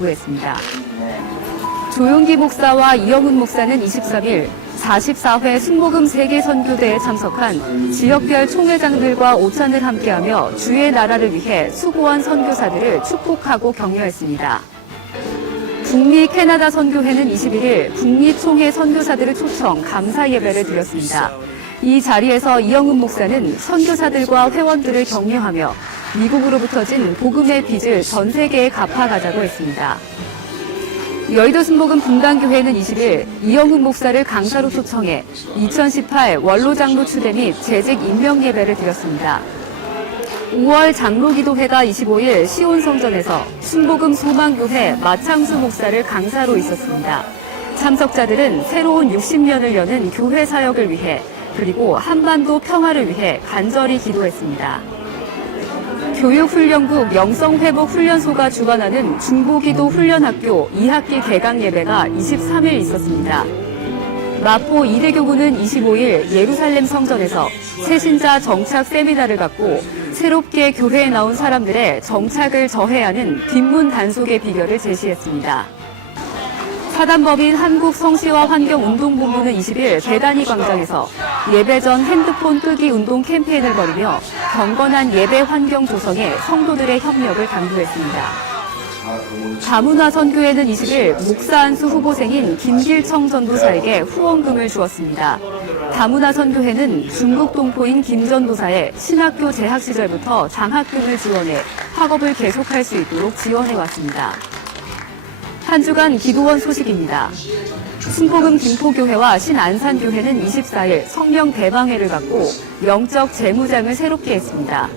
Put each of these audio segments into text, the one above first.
당부했습니다. 조용기 목사와 이영훈 목사는 23일 44회 순복음 세계 선교대에 참석한 지역별 총회장들과 오찬을 함께하며 주의 나라를 위해 수고한 선교사들을 축복하고 격려했습니다. 북미 캐나다 선교회는 21일 북미 총회 선교사들을 초청 감사 예배를 드렸습니다. 이 자리에서 이영훈 목사는 선교사들과 회원들을 격려하며 미국으로부터 진 복음의 빚을 전 세계에 갚아가자고 했습니다. 여의도 순복음 분당교회는 20일 이영훈 목사를 강사로 초청해 2018 원로장로 추대 및 재직 임명 예배를 드렸습니다. 5월 장로기도회가 25일 시온성전에서 순복음 소망교회 마창수 목사를 강사로 있었습니다. 참석자들은 새로운 60년을 여는 교회 사역을 위해 그리고 한반도 평화를 위해 간절히 기도했습니다. 교육훈련국 영성회복훈련소가 주관하는 중보기도 훈련학교 2학기 개강 예배가 23일 있었습니다. 마포 이대교구는 25일 예루살렘 성전에서 새신자 정착 세미나를 갖고 새롭게 교회에 나온 사람들의 정착을 저해하는 뒷문 단속의 비결을 제시했습니다. 사단법인 한국성시화환경운동본부는 20일 대단위 광장에서 예배 전 핸드폰 끄기 운동 캠페인을 벌이며 경건한 예배 환경 조성에 성도들의 협력을 당부했습니다. 다문화 선교회는 20일 목사 안수 후보생인 김길청 전도사에게 후원금을 주었습니다. 다문화 선교회는 중국 동포인 김 전도사의 신학교 재학 시절부터 장학금을 지원해 학업을 계속할 수 있도록 지원해왔습니다. 한 주간 기도원 소식입니다. 순복음 김포교회와 신안산교회는 24일 성령 대방회를 갖고 영적 재무장을 새롭게 했습니다.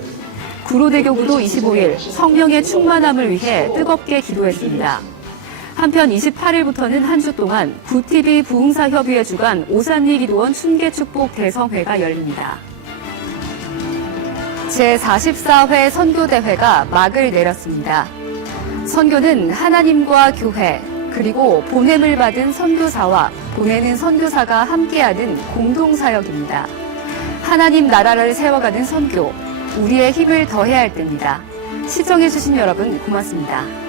구로대교구도 25일 성령의 충만함을 위해 뜨겁게 기도했습니다. 한편 28일부터는 한 주 동안 부TV 부흥사협의회 주관 오산리 기도원 춘계축복 대성회가 열립니다. 제44회 선교대회가 막을 내렸습니다. 선교는 하나님과 교회, 그리고 보냄을 받은 선교사와 보내는 선교사가 함께하는 공동사역입니다. 하나님 나라를 세워가는 선교, 우리의 힘을 더해야 할 때입니다. 시청해주신 여러분 고맙습니다.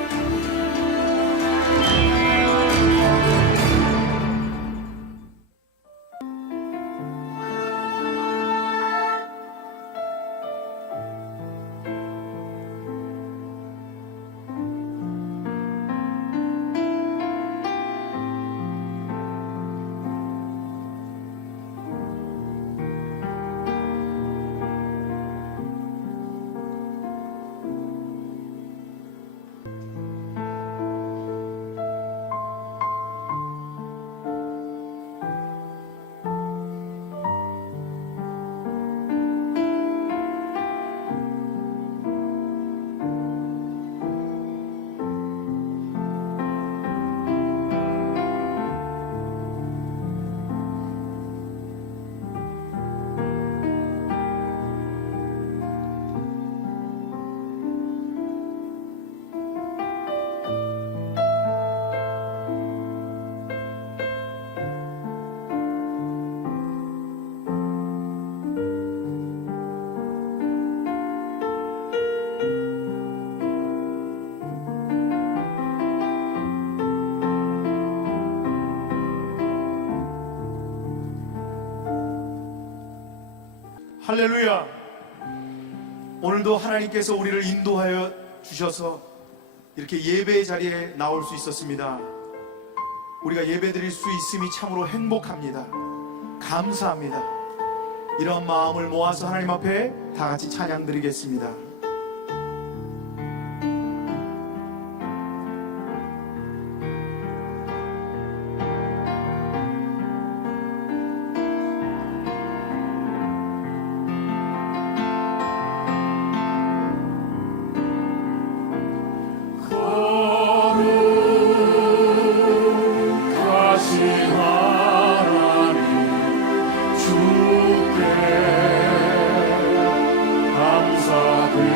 할렐루야. 오늘도 하나님께서 우리를 인도하여 주셔서 이렇게 예배의 자리에 나올 수 있었습니다. 우리가 예배 드릴 수 있음이 참으로 행복합니다. 감사합니다. 이런 마음을 모아서 하나님 앞에 다 같이 찬양 드리겠습니다. 주께 감사드립니다.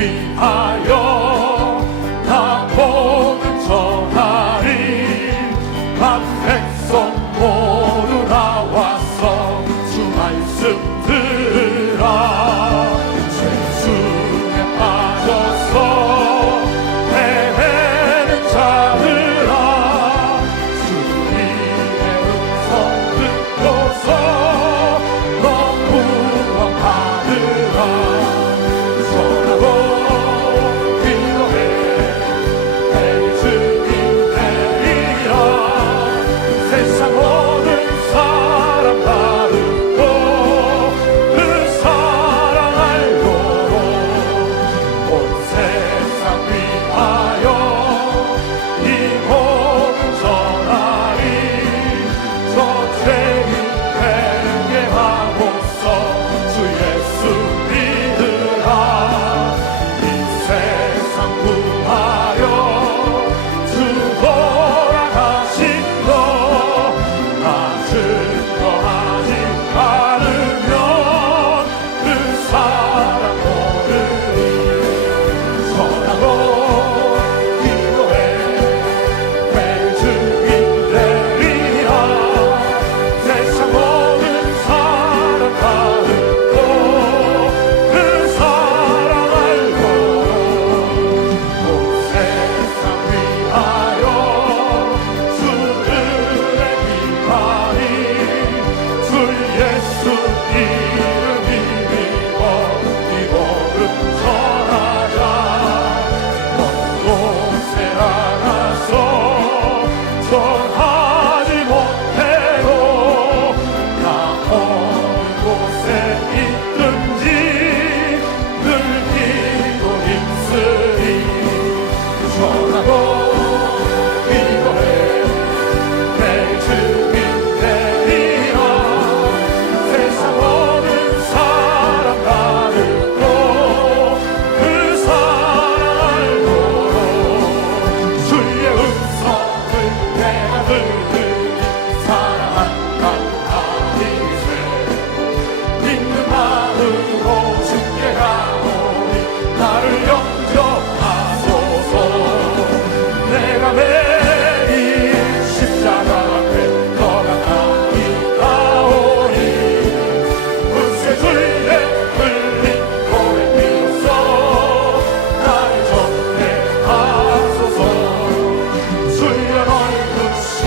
위하여 나 복음 전하리. 각 백성 모두 나와서 주 말씀 들으라. 죄수에 빠져서 헤매는 자들아, 주님의 음성 듣고서 너 구원 받으라. 전하고 기도해 내 주님 되리라. 세상 모든 사람 다 듣고 그 사랑 알도록 온 세상 위하여 이 복음 전하리. 저 죄인 되게 하고서 주 예수 믿으라. 이 세상 구하여 주 돌아가신 거 나 증거하지 않으면 그 사랑 모르리. 전하고 기도해 내 주님 되리라. 세상 모든 사람 다 듣고 그 사랑 알도록 온 세상 위하여 주들의 기만이 주 예수 이름 힘입어 이 복음 전하자. 먼 곳에 나가서 전하지 못해도 나 어느 곳에 있든지 늘 기도 힘쓰리. 전하고 기도해 내 주님 되리라. 세상 모든 사람 다 듣고 그 사랑 알도록 주의 음성을 내가 들으리. 사랑한다 하리세 믿는 마음으로 주께 가오니 나를 영접하소서. 내가 매일 십자가 앞에 너가 가오니 문세 주의 흘린 고백 비로소 나를 전해하소서. 주여 너의 부신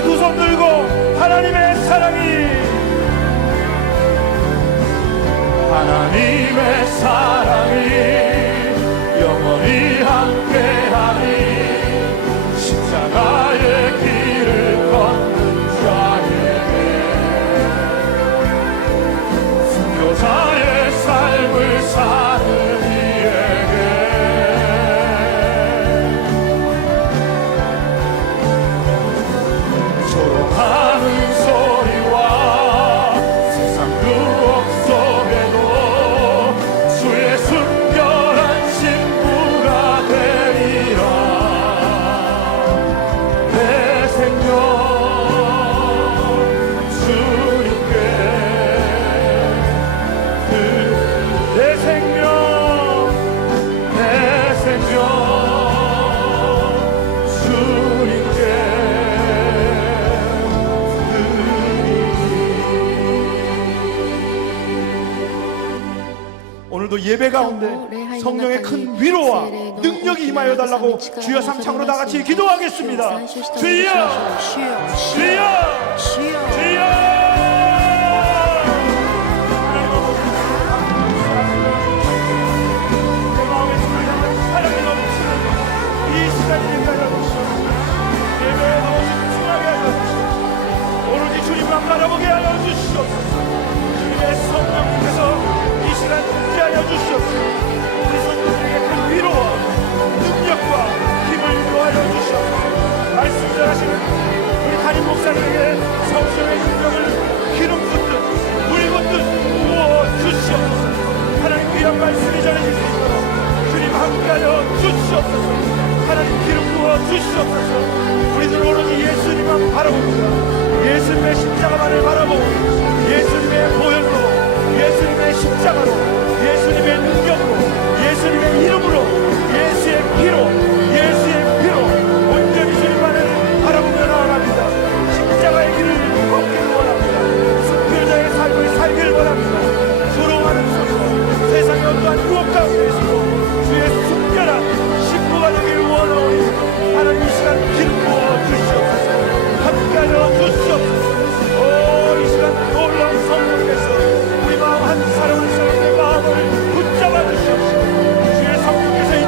같이 두 손 들고 하나님의 사랑이 영원히 함께하니 십자가의 길을 걷는 자에게 순교자의 삶을 사는 이에게 조롱하는 소리와 세상 유혹 속에도 주의 순결한 신부가 되리라. 내 생명 주님께 내 생명 주님께 오늘도 예배 가운데 성령의 큰 위로와 능력이 임하여 달라고 주여 삼창으로 다 같이 기도하겠습니다. 주여, 주여, 주여. 내 마음에 주를 향한 사랑이 넘치는 이 시간이 되게 하여 주시옵소서. 예배에 너무 집중하게 하여 주시옵소서. 오로지 주님만 바라보게 하여 주시옵소서. 주님의 성령님께서 이 시간 함께하여 주시옵소서. 우리 성도들에게 큰 위로와 능력과 힘을 요하여 주시옵소서. 말씀 전하시는 우리 담임 목사님에게 성령의 능력을 기름 붓듯 물 붓듯 부어 주시옵소서. 하나님 귀한 말씀이 전해질 수 있도록 주님 함께하여 주시옵소서. 하나님 기름 부어 주시옵소서. 우리들 오로지 예수님만 바라봅니다. 예수님의 십자가만을 바라보고 예수님의 보혈로 예수님의 십자가로 예수님의 능력으로 예수님의 이름으로 예수의 피로 온전히 주님만을 바라보며 나아갑니다. 십자가의 길을 걷기를 원합니다. 순교자의 삶을 살기를 원합니다. 조롱하는 소리로 세상의 어떠한 유혹 가운데에서도 주의 순결한 신부가 되기를 원하오니 하나님 이 시간 기름 부어 주시옵소서. 함께하여 주시옵소서. 이 시간 놀라운 성령께서 우리 마음 한 사람 한 사람의 마음을 붙잡아 주시옵소서. 주의 성령께서 이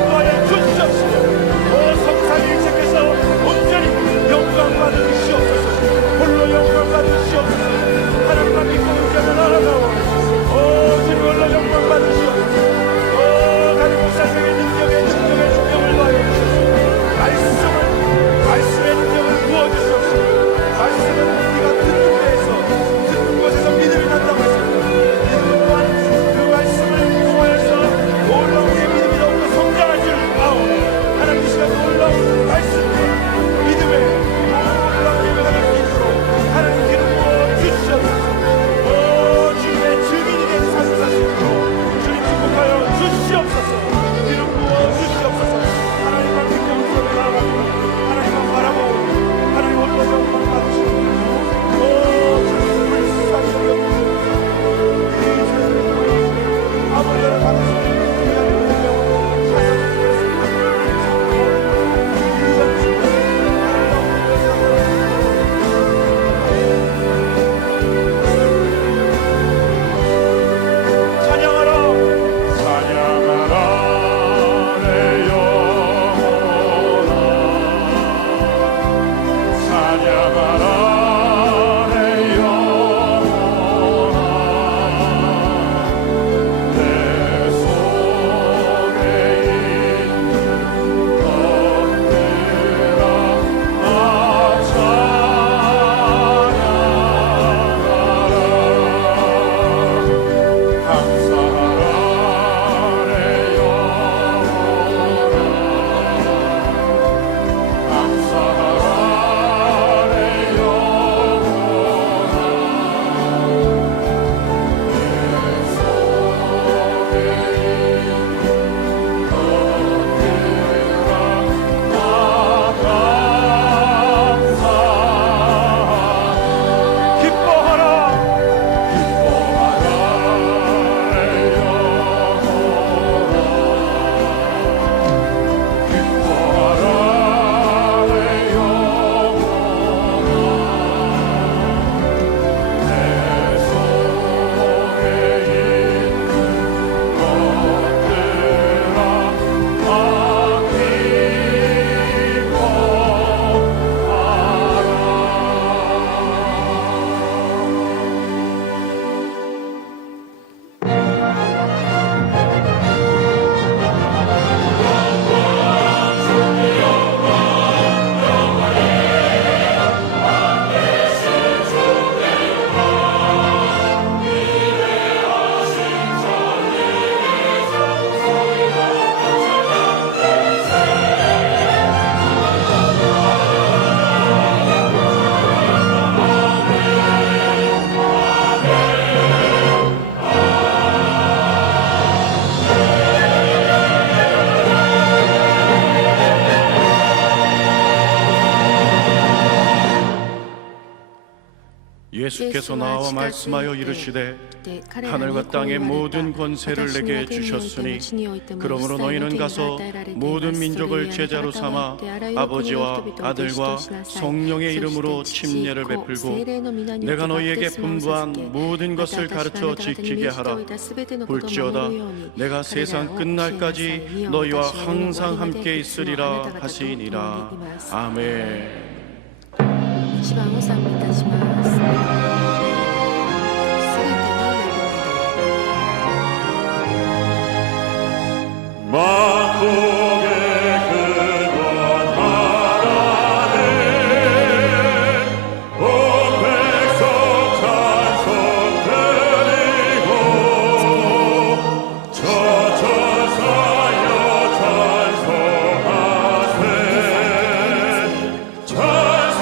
예수께서 나와 말씀하여 이르시되 하늘과 땅의 모든 권세를 내게 주셨으니 그러므로 너희는 가서 모든 민족을 제자로 삼아 아버지와 아들과 성령의 이름으로 침례를 베풀고 내가 너희에게 분부한 모든 것을 가르쳐 지키게 하라. 볼지어다 내가 세상 끝날까지 너희와 항상 함께 있으리라 하시니라. 아멘. 一番を賛美いたします。すべての恵み 만국의 근원 하나님 온 백성 찬송 드리고 저천사여 찬송하세 찬송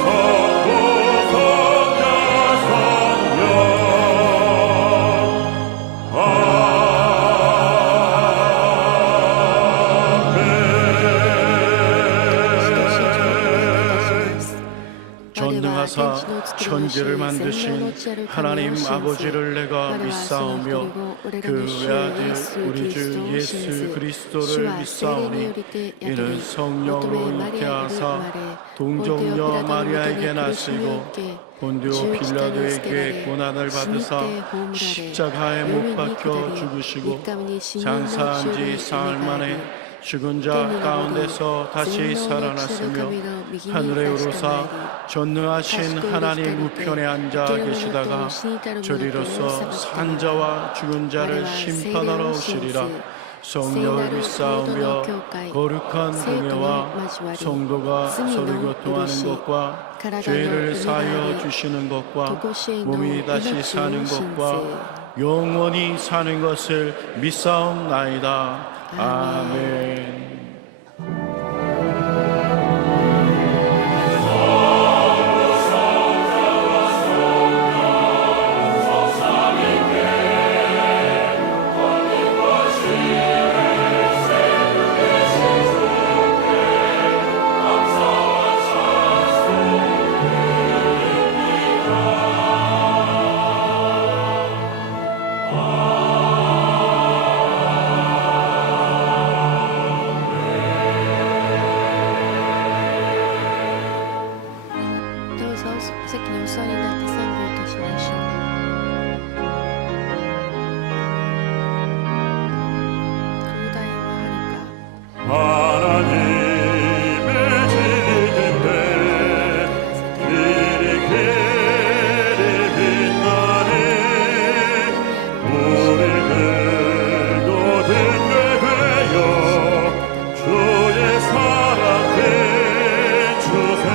성부 성자 성령 전능하사 천지를 만드신 하나님 아버지를 내가 믿사오며 그 외아들 우리 주 예수 그리스도를 믿사오니 이는 성령으로 잉태하사 동정녀 마리아에게 나시고 본디오 빌라도에게 고난을 받으사 십자가에 못 박혀 죽으시고 장사한 지 사흘 만에 죽은 자 가운데서 다시 살아났으며 하늘에 오르사 전능하신 하나님 우편에 앉아 계시다가 저리로서 산자와 죽은 자를 심판하러 오시리라. 성령을 믿사오며 거룩한 공예와 성도가 서로 교통하는 것과 죄를 사하여 주시는 것과 몸이 다시 사는 것과 영원히 사는 것을 믿사옵나이다. 아멘. 하나님의 진리인데 길이 빛나니 우리들도 등대 되어 주의 사랑 비추세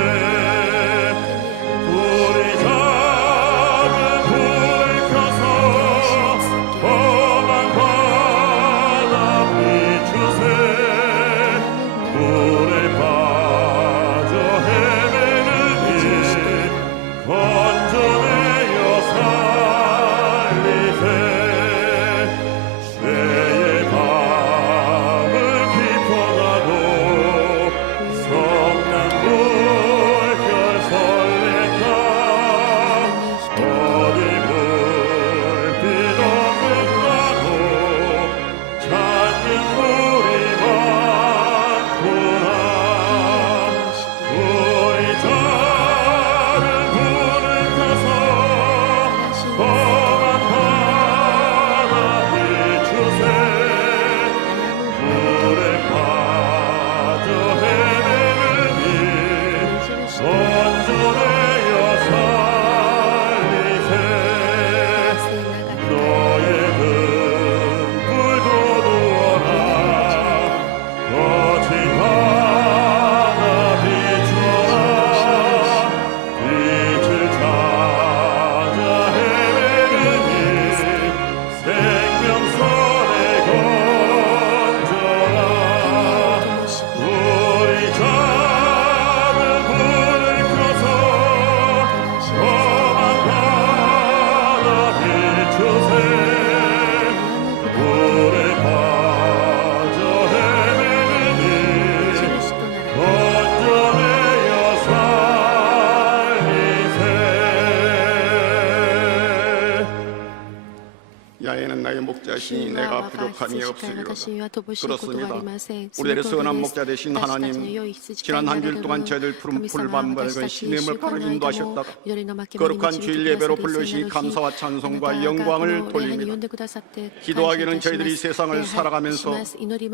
우리 자 것이니 내가 부족함이 없으리로다. 그렇습니다. 우리들의 선한 목자 되신 하나님, 지난 한 주일 동안 저희들 푸른 풀밤 밝은 신임을 바로 인도하셨다가 거룩한 주일 예배로 불러주시니 감사와 찬송과 영광을 돌립니다. 기도하기는 저희들이 세상을 살아가면서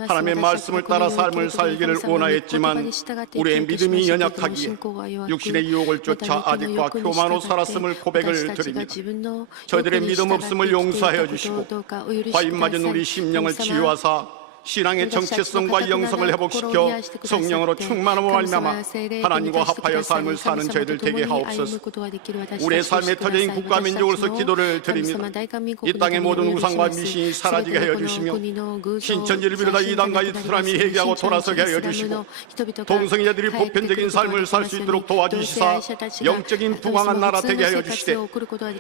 하나님의 말씀을 따라 삶을 살기를 원하였지만 우리의 믿음이 연약하기에 육신의 유혹을 쫓아 아직과 교만으로 살았음을 고백을 드립니다. 저희들의 믿음 없음을 용서하여 주시고 과인 맞은 우리 심령을 치유하사 신앙의 정체성과 영성을 회복시켜 성령으로 충만함으로 말미암아 하나님과 합하여 삶을 사는 저희들 되게 하옵소서. 우리의 삶에 터진 국가 민족으로서 기도를 드립니다. 이 땅의 모든 우상과 미신이 사라지게 하여 주시며 신천지를 비롯한 이단과 이스람이 회개하고 돌아서게 하여 주시고 동성애자들이 보편적인 삶을 살 수 있도록 도와주시사 영적인 부강한 나라 되게 하여 주시되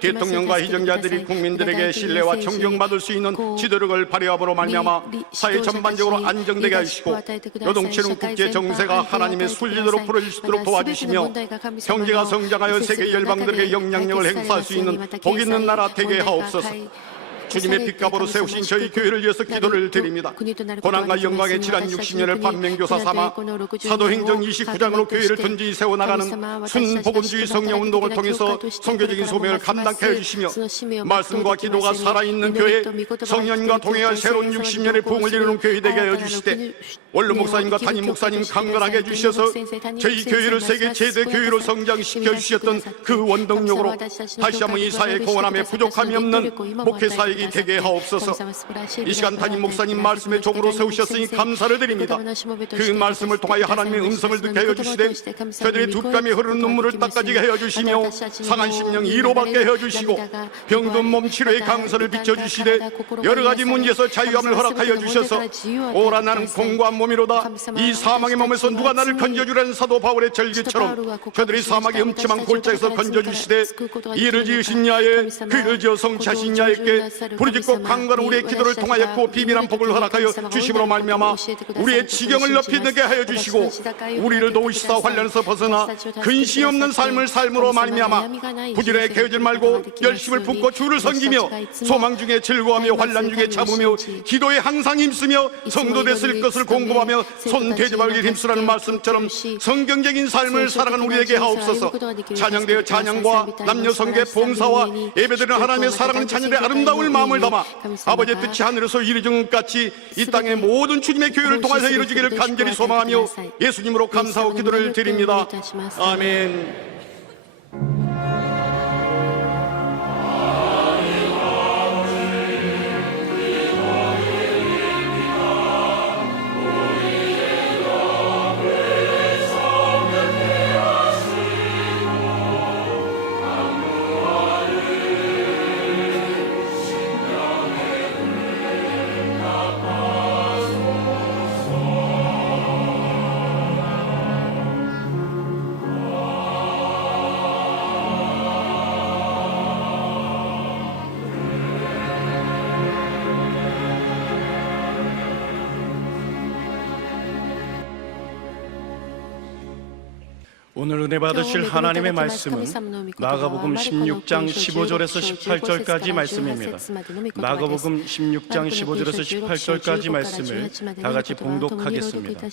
대통령과 희정자들이 국민들에게 신뢰와 존경받을 수 있는 지도력을 발휘함으로 말미암아 사회 전반적으로 안정되게 하시고 노동체는 국제 정세가 하나님의 순리대로 풀어질 수 있도록 도와주시며 경제가 성장하여 세계 열방들에게 영향력을 행사할 수 있는 복 있는 나라 되게 하옵소서. 주님의 빛값으로 세우신 저희 교회를 위해서 기도를 드립니다. 고난과 영광의 지난 60년을 반면교사 삼아 사도행전 29장으로 교회를 든지 세워나가는 순복음주의 성령운동을 통해서 선교적인 소명을 감당케 해주시며 말씀과 기도가 살아있는 교회, 성령과 동행할 새로운 60년의 부흥을 이루는 교회 되게 해주시되 원로 목사님과 담임 목사님 강건하게 해주셔서 저희 교회를 세계 최대 교회로 성장시켜 주셨던 그 원동력으로 다시 한번 이 사회에 공헌함에 부족함이 없는 목회사역이 되게 하옵소서. 이 시간 담임 목사님 말씀의 종으로 세우셨으니 감사를 드립니다. 그 말씀을 통하여 하나님의 음성을 듣게 하여 주시되 저희들의 두 뺨에 흐르는 눈물을 닦아지게 하여 주시며 상한 심령 이로받게 하여 주시고 병든 몸 치료의 강선을 비춰주시되 여러 가지 문제에서 자유함을 허락하여 주셔서 오라 나는 공고한 몸이로다 이 사망의 몸에서 누가 나를 건져주라는 사도 바울의 절기처럼 저들이 사막의 음침한 골짜기에서 건져주시되 이를 지으신 야에 그를 지어 성취하신 야에게 부르짖고 강건한 우리의 기도를 통하여 그 비밀한 복을 허락하여 주심으로 말미암아 우리의 지경을 높이 느게 하여 주시고 우리를 도우시사 환란에서 벗어나 근심이 없는 삶을 삶으로 말미암아 부지런히 개어질 말고 열심을 품고 주를 섬기며 소망 중에 즐거워하며 환란 중에 참으며 기도에 항상 힘쓰며 성도 됐을 것을 공급하며 손 대지 말고 힘쓰라는 말씀처럼 성경적인 삶을 살아가는 우리에게 하옵소서. 찬양되어 찬양과 남녀 성계 봉사와 예배드리는 하나님의 사랑하는 자녀의 아름다운 마음을 담아 아버지의 뜻이 하늘에서 이루어진 것 같이 이 땅의 모든 주님의 교회를 통해서 이루어지기를 간절히 소망하며 예수님으로 감사하고 기도를 드립니다. 아멘. 오늘 은혜 받으실 하나님의 말씀은 마가복음 16장 15절에서 18절까지 말씀입니다. 마가복음 16장 15절에서 18절까지 말씀을 다 같이 봉독하겠습니다.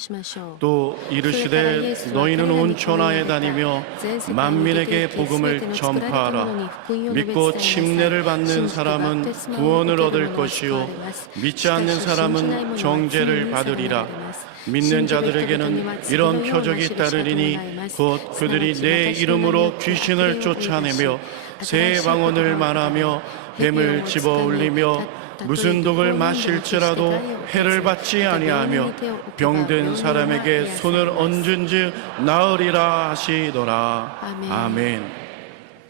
또 이르시되 너희는 온 천하에 다니며 만민에게 복음을 전파하라. 믿고 침례를 받는 사람은 구원을 얻을 것이요 믿지 않는 사람은 정죄를 받으리라. 믿는 자들에게는 이런 표적이 따르리니 곧 그들이 내 이름으로 귀신을 쫓아내며 새 방언을 말하며 뱀을 집어올리며 무슨 독을 마실지라도 해를 받지 아니하며 병든 사람에게 손을 얹은즉 나으리라 하시더라. 아멘.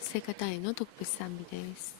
聖歌へのトップ賛美です。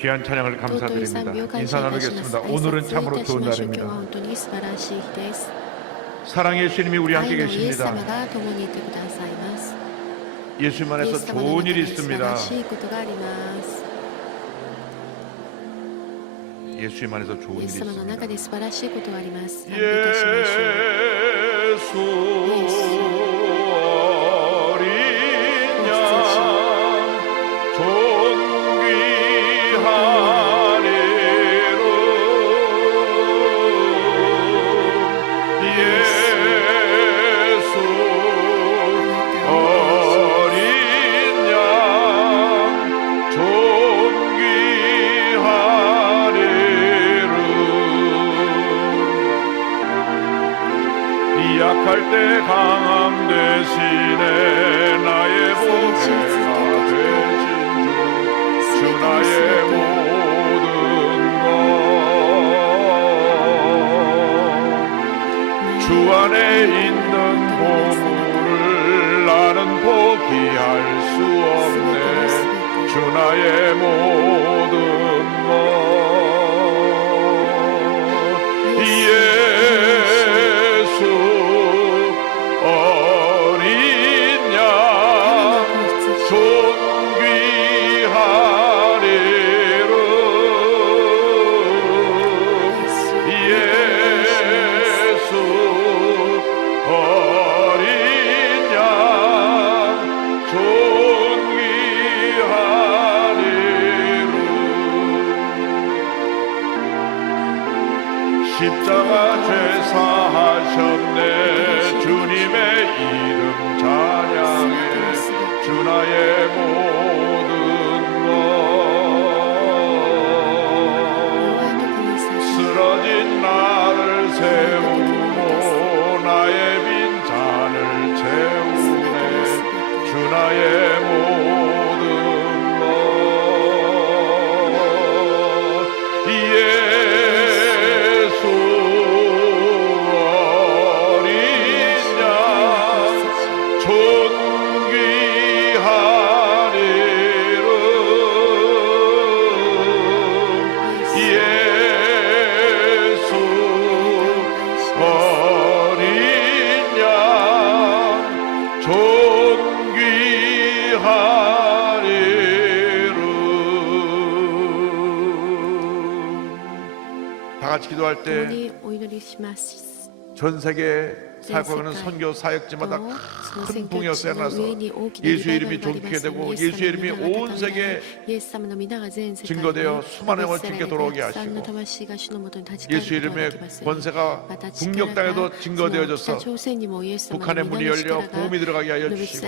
귀한 찬양을 尊い賛 감사드립니다. 美を感 인사 謝いたします 나누겠습니다. 挨 오늘은 拶い 참으로 たし 좋은 ましょう今日 날입니다. は本当に素晴らしい日です 사랑의 주님이 우리 愛 함께 のイエス 계십니다. 様が共にいてくださいます 예수님 イエ 안에서 ス様の 좋은 中 일이 に素晴ら 있습니다. しいことがあります 예수님 안에서 イ 좋은 エ 일이 ス様の 있습니다. 中で素晴らしいことがあります賛美いたしましょう 예수 어린 양 존귀하리로 약할 때 강함 되시네 나의 보배가 되신 주 나의 모든 것 주 안에 있는 보물을 나는 포기할 수 없네 주 나의 모든 것 예수 어린 양 존귀하리로 예수 어린 양 존귀하리로 십자가 죄 사하셨네 주님의 이름 찬양해 주 나의 모든 것 쓰러진 나를 세우고 나의 빈 잔을 채우네 주 나의 모든 것 예수 어린 양 존귀하리로 예수 어린 양 존귀하리로 다 같이 기도할 때 共にお祈りします 전 세계 살고 있는 선교 사역지마다 큰 풍요가 일어나서 예수의 이름이 존귀하게 되고 예수의 이름이 온 세계에 증거되어 수많은 영을 주께 돌아오게 하시고 예수의 이름의 권세가 북녘 땅에도 증거되어져서 북한의 문이 열려 복음이 들어가게 하여 주시고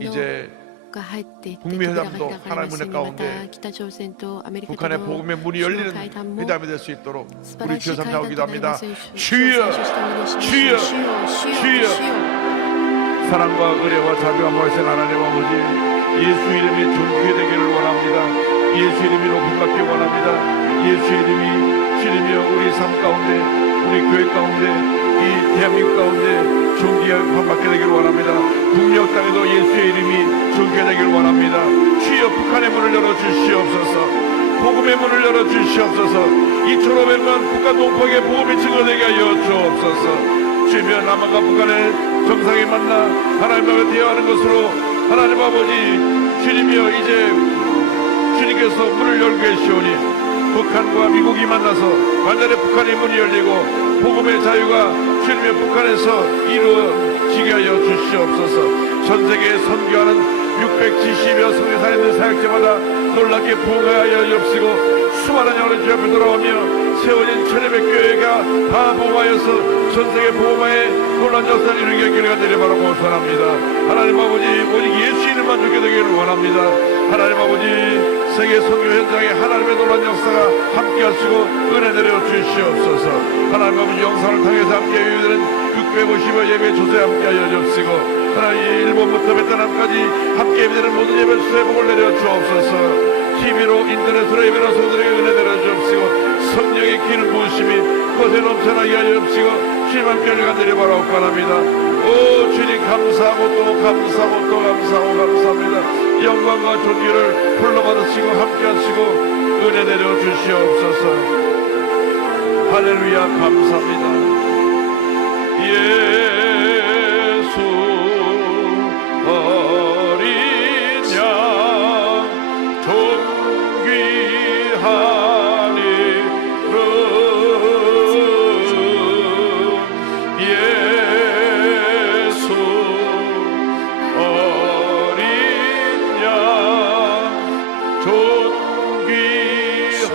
이제 북미 회담도 하나님의 은혜 가운데 북한의 복음의 문이 열리는 회담이 될 수 있도록 우리 주여 삼자고 기도합니다. 주여 주여 주여 사랑과 의뢰와 자비와 모이신 하나님 아버지 예수 이름이 존귀되기를 원합니다. 예수 이름이 높임받기 원합니다. 예수 이름이 주님이여 우리 삶 가운데 우리 교회 가운데 이 대한민국 가운데 존귀함받게 되기를 원합니다. 북녘 땅에도 예수의 이름이 존귀되기를 원합니다. 주여 북한의 문을 열어주시옵소서. 복음의 문을 열어주시옵소서. 2,500만 북한 동포에게 복음이 증거되게 하여 주옵소서. 주여 남한과 북한의 정상이 만나 하나님과 대화하는 것으로 하나님 아버지 주님이여 이제 주님께서 문을 열고 계시오니 북한과 미국이 만나서 완전히 북한의 문이 열리고 복음의 자유가 주님의 북한에서 이루어지게 하여 주시옵소서. 전 세계에 선교하는 670여 선교사님들 사역지마다 놀랍게 부흥하여 엽시고 수많은 영혼의 주 앞에 돌아오며 세워진 천여백 교회가 다 부흥하여서 전 세계 복음화에 놀란 역사를 이루게 하기를 내려바라고 선합니다. 하나님 아버지 오직 예수 이름만 주게 되기를 원합니다. 하나님 아버지 세계 선교 현장에 하나님의 놀란 역사가 함께 하시고 은혜 내려 주시옵소서. 하나님 아버지 영상을 통해서 함께 해주는 650여 예배 조세 함께 하여 주시고 하나님 일본부터 베트남까지 함께 예배되는 모든 예배 수의 복을 내려 주옵소서. TV로 인터넷으로 예배로 성도들에게 은혜 내려 주옵시고 성령의 기름 부으심이 곳에 넘쳐나게 하여 주옵시고 주님 함께 열려가 내려바라옵고 합니다. 오 주님 감사하고 또 감사하고 또 감사하고 감사합니다. 영광과 존귀를 불러받으시고 함께하시고 은혜 내려 주시옵소서. 할렐루야. 감사합니다. 예수 어린 양 존귀한 이름 예수 어린 양 존귀한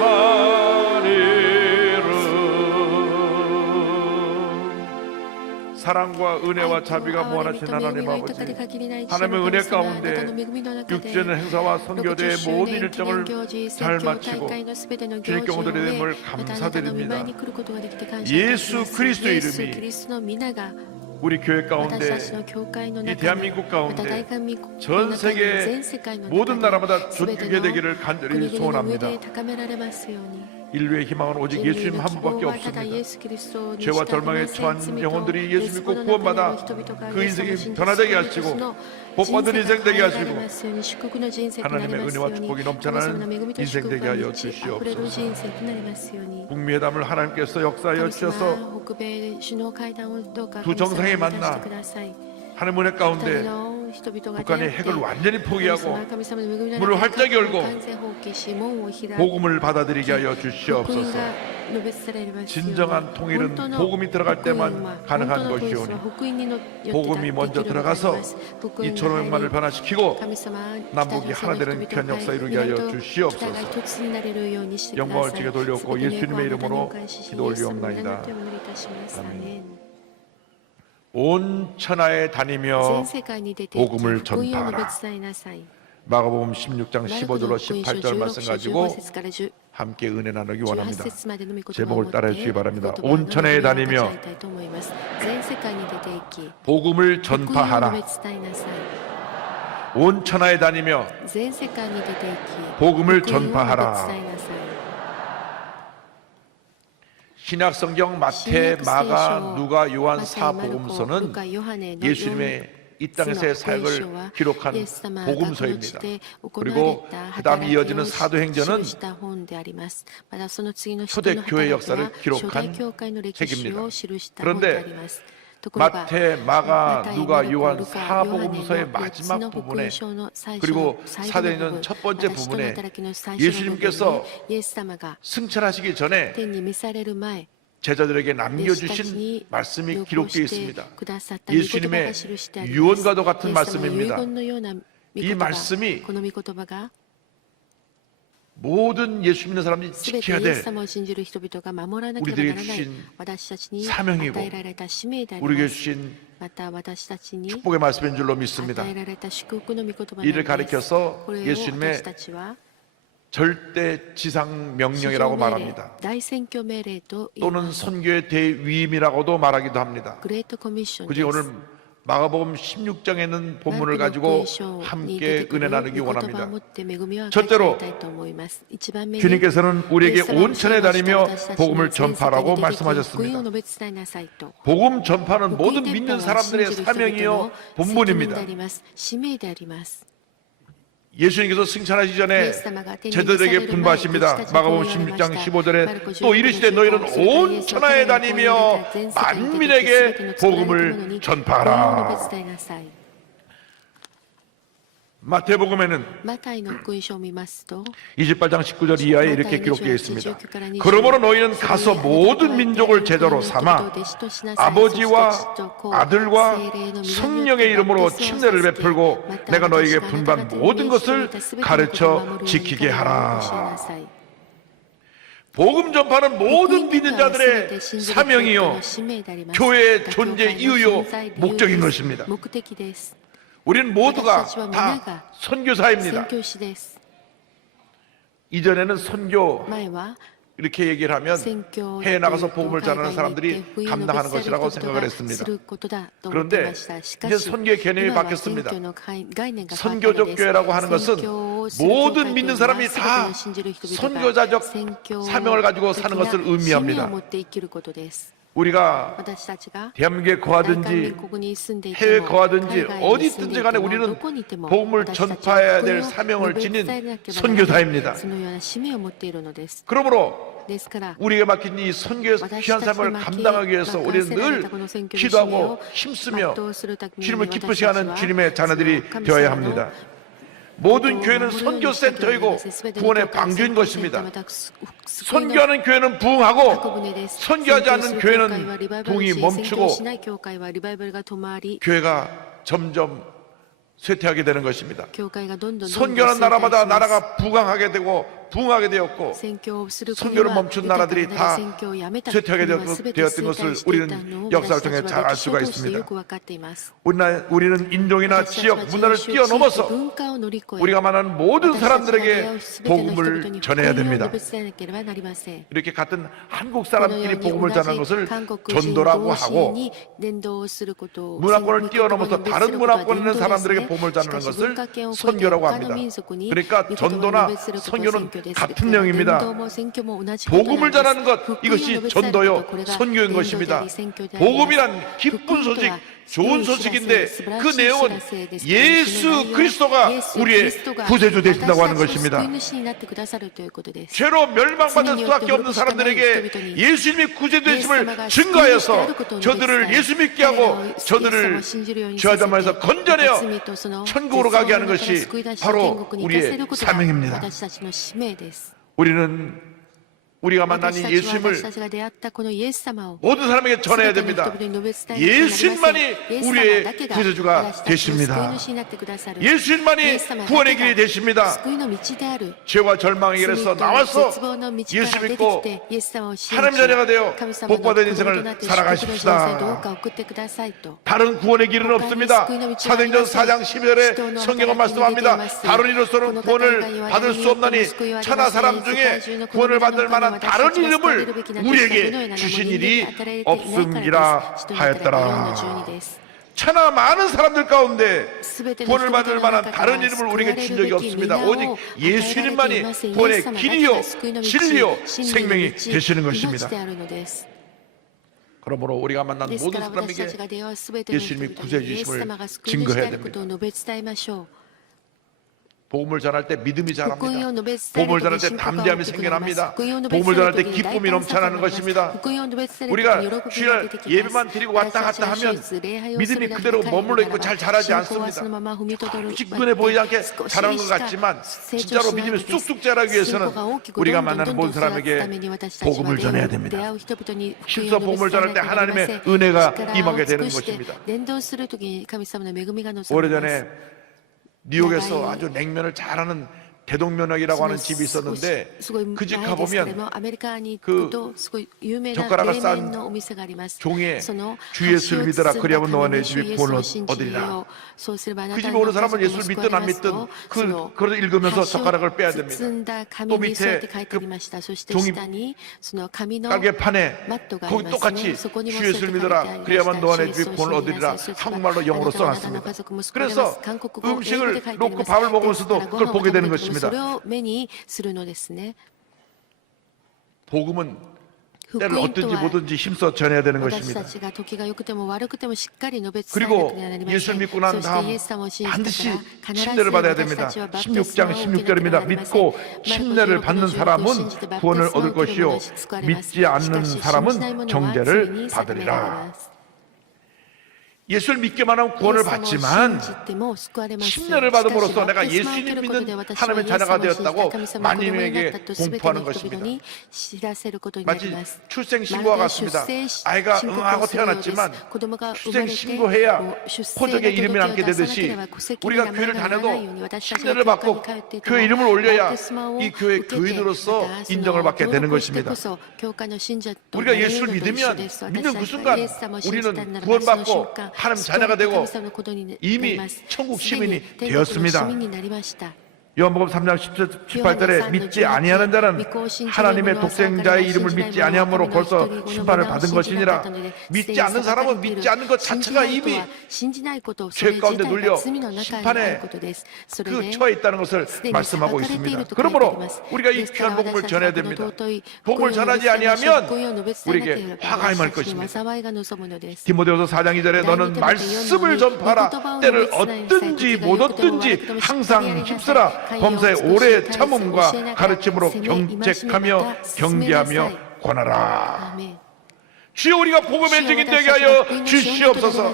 이름 사랑과 은혜와 자비가 무한하신 하나님 아버지, 하나님의 은혜 가운데 육체는 행사와 선교대의 모든 일정을 잘 마치고 주님께 오늘의 됨을 감사드립니다. 예수 그리스도의 이름이 우리 교회 가운데, 이 대한민국 가운데, 전 세계 모든 나라마다 존귀게 되기를 간절히 소원합니다. 인류의 희망은 오직 예수님 한 분밖에 없습니다. 죄와 절망에 처한 영혼들이 예수 믿고 구원받아 그 인생이 변화되게 하시고 복받은 인생 되게 하시고 하나님의 은혜와 축복이 넘쳐나는 인생 되게 하여 주시옵소서. 북미 회담을 하나님께서 역사하여 주셔서 두 정상이 만나 하나님의 은혜 가운데 북한이 핵을 완전히 포기하고 문을 활짝 열고 복음을 받아들이게 하여 주시옵소서. 진정한 통일은 복음이 들어갈 때만 가능한 것이오니 복음이 먼저 들어가서 이 천오백만을 변화시키고 남북이 하나 되는 귀한 역사 이루게 하여 주시옵소서. 영광을 주께 돌려옵고 예수님의 이름으로 기도 올리옵나이다. 아멘. 온 천하에 다니며 복음을 전파하라. 마가복음 16장 15절로 18절 말씀 가지고 함께 은혜 나누기 원합니다. 제목을 따라해 주시기 바랍니다. 온 천하에 다니며 복음을 전파하라. 온 천하에 다니며 복음을 전파하라. 신약성경 마태, 마가, 누가, 요한, 사복음서는 예수님의 이 땅에서의 사역을 기록한 복음서입니다. 그리고 그 다음 이어지는 사도행전은 초대교회 역사를 기록한 책입니다. 그런데 마태, 마가, 누가, 요한, 사복음서의 마지막 부분에 그리고 사도행전 첫 번째 부분에 예수님께서 승천하시기 전에 제자들에게 남겨주신 말씀이 기록되어 있습니다. 예수님의 유언과도 같은 말씀입니다. 이 말씀이 모든 예수 믿는 사람이 지켜야 될 우리들에게 주신 사명이고 우리에게 주신 축복의 말씀인 줄로 믿습니다. 이를 가리켜서 예수님의 절대 지상 명령이라고 말합니다. 또는 선교의 대위임이라고도 말하기도 합니다. 굳이 오늘 마가복음 16장에 있는 본문을 가지고 함께 은혜 나누기 원합니다. 첫째로 주님께서는 우리에게 온천에 다니며 복음을 전파하라고 말씀하셨습니다. 복음 전파는 모든 믿는 사람들의 사명이요 본분입니다. 예수님께서 승천하시기 전에 제자들에게 분부하십니다. 마가복음 16장 15절에 또 이르시되 너희는 온 천하에 다니며 만민에게 복음을 전파하라. 마태복음에는 28장 19절 이하에 이렇게 기록되어 있습니다. 그러므로 너희는 가서 모든 민족을 제자로 삼아 아버지와 아들과 성령의 이름으로 침례를 베풀고 내가 너희에게 분부한 모든 것을 가르쳐 지키게 하라. 복음 전파는 모든 믿는 자들의 사명이요 교회의 존재 이유요 목적인 것입니다. 우리는 모두가 다 선교사입니다. 이전에는 선교 이렇게 얘기를 하면 해외 나가서 복음을 전하는 사람들이 감당하는 것이라고 생각을 했습니다. 그런데 이제 선교의 개념이 바뀌었습니다. 선교적 교회라고 하는 것은 모든 믿는 사람이 다 선교자적 사명을 가지고 사는 것을 의미합니다. 우리가 私たちが 대한민국에 大韓民 거하든지 国に住んでいて 해외 も 거하든지 海外に住ん 어디든지 でいて 간에 も 우리는 どこにいても 복음을 私たちは 전파해야 福音 될 を 사명을 述べ 지닌 伝えなければならない 선교사입니다. そのような使命を持っているのです。 그러므로 ですから 우리에게 맡긴 이 선교의 私 귀한 たち 삶을 に負け 감당하기 위해서 任 우리는 せられ 늘 たこの選挙の使命 기도하고 を 힘쓰며 全うするために 주님을 私 기쁘시게 たち 하는 は 주님의 자녀들이 その 되어야 神様の 합니다. 모든 교회는 선교센터이고 구원의 방주인 것입니다. 선교하는 교회는 부흥하고 선교하지 않는 교회는 부흥이 멈추고 교회가 점점 쇠퇴하게 되는 것입니다. 선교하는 나라마다 나라가 부강하게 되고 부흥하게 되었고 선교를 멈춘 나라들이 다 쇠퇴하게 되었던 것을 우리는 역사를 통해 잘 알 수가 있습니다. 우리는 인종이나 지역, 문화를 뛰어넘어서 우리가 만나는 모든 사람들에게 복음을 전해야 됩니다. 이렇게 같은 한국 사람끼리 복음을 전하는 것을 전도라고 하고 문화권을 뛰어넘어서 다른 문화권에 있는 사람들에게 복음을 전하는 것을 선교라고 합니다. 그러니까 전도나 선교는 같은 내용입니다. 복음을 전하는 것, 이것이 전도요 선교인 것입니다. 복음이란 기쁜 소식, 좋은 소식인데 그 내용은 예수 그리스도가 우리의 구세주 되신다고 하는 것입니다. 죄로 멸망받을 수밖에 없는 사람들에게 예수님이 구세주 되심을 증거하여서 저들을 예수 믿게 하고 저들을 죄아담에서 건져내어 천국으로 가게 하는 것이 바로 우리의 사명입니다. 우리는 우리가 만난 이 예수님을 모든 사람에게 전해야 됩니다. 예수님만이 우리의 구세주가 되십니다. 예수님만이 구원의 길이 되십니다. 죄와 절망의 길에서 나와서 예수 믿고 하나님 자녀가 되어 복받은 인생을 살아가십시다. 다른 구원의 길은 없습니다. 사도행전 4장 12절에 성경은 말씀합니다. 다른 이로서는 구원을 받을 수 없나니 천하 사람 중에 구원을 받을 만한 다른 이름을 우리에게 주신 일이 없음이라 하였더라. 천하 많은 사람들 가운데 구원을 받을 만한 다른 이름을 우리에게 준 적이 없습니다. 오직 예수님만이 구원의 길이요 진리요 생명이 되시는 것입니다. 그러므로 우리가 만난 모든 사람에게 예수님이 구세주이심을 증거해야 됩니다. 복음을 전할 때 믿음이 자랍니다. 복음을 전할 때 담대함이 생겨납니다. 복음을 전할 때 기쁨이 넘쳐나는 것입니다. 우리가 주일 예배만 드리고 왔다 갔다 하면 믿음이 그대로 머물러 있고 잘 자라지 않습니다. 직분해 보이지 않게 자라는 것 같지만 진짜로 믿음이 쑥쑥 자라기 위해서는 우리가 만나는 모든 사람에게 복음을 전해야 됩니다. 힘써 복음을 전할 때 하나님의 은혜가 임하게 되는 것입니다. 오래전에 뉴욕에서 아주 냉면을 잘하는 대동면역이라고 하는 집이 있었는데 그 집 가보면 그 젓가락을 싼 종이에 주 예수를 믿으라 그리하면 너와 내 집이 구원을 얻으리라. 그 집에 오는 사람은 예수를 믿든 안 믿든 그걸 읽으면서 젓가락을 빼야 됩니다. 또 밑에 그 종이 깔개판에 거기 똑같이 주 예수를 믿으라 그리하면 너와 내 집이 구원을 얻으리라 한국말로 영어로 써놨습니다. 그래서 음식을 놓고 밥을 먹으면서도 그걸 보게 되는 것입니다. 복음은 때를 어떤지 뭐든지 힘써 전해야 되는 것입니다. 그리고 예수를 믿고 난 다음 반드시 침례를 받아야 됩니다. 16장 16절입니다. 믿고 침례를 받는 사람은 구원을 얻을 것이요 믿지 않는 사람은 정죄를 받으리라. 예수를 믿기만 하면 구원을 받지만 침례를 받음으로써 내가 예수님 믿는 하나님의 자녀가 되었다고 만인에게 공포하는 것입니다. 마치 출생신고와 같습니다. 아이가 응하고 태어났지만 출생신고해야 호적에 이름이 남게 되듯이 우리가 교회를 다녀도 침례를 받고 교회 이름을 올려야 이 교회 교인으로서 인정을 받게 되는 것입니다. 우리가 예수를 믿으면 믿는 그 순간 우리는 구원받고 하나님 자녀가 되고 이미 천국 시민이 되었습니다. 요한복음 3장 18절에 믿지 아니하는 자는 하나님의 독생자의 이름을 믿지 아니함으로 벌써 심판을 받은 것이니라. 믿지 않는 사람은 믿지 않는 것 자체가 이미 죄 가운데 눌려 심판에 그 처해 있다는 것을 말씀하고 있습니다. 그러므로 우리가 이 귀한 복음을 전해야 됩니다. 복음을 전하지 아니하면 우리에게 화가 임할 것입니다. 디모데후서 4장 2절에 너는 말씀을 전파하라. 때를 얻든지 못 얻든지 항상 힘쓰라. 범사에 오래 참음과 가르침으로 경책하며 경계하며 권하라. 주여 우리가 복음의 증인 되게 하여 주시옵소서.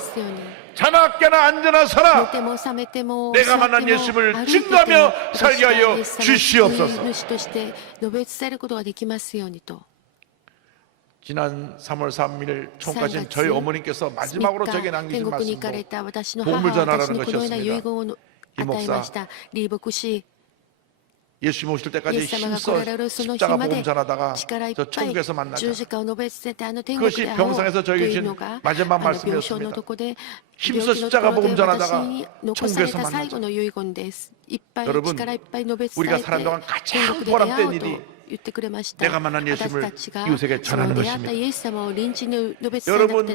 자나깨나 안전한 서라. 내가 만난 예수를 증거하며 살게 하여 주시옵소서. 지난 3월 3일 총가신 저희 어머니께서 마지막으로 저에게 남기신 말씀도 복음을 전하라는 것이었습니다. 이 목사 예수님 오실 때까지 힘써 십자가 복음 전하다가 저 천국에서 만나자. 그것이 병상에서 저에게 주신 마지막 말씀이었습니다. 힘써 십자가 복음 전하다가 천국에서 만나자. 여러분, 우리가 사는 동안 가장 보람된 일이 내가 만난 예수님을 이웃에게 전하는 것입니다. 여러분,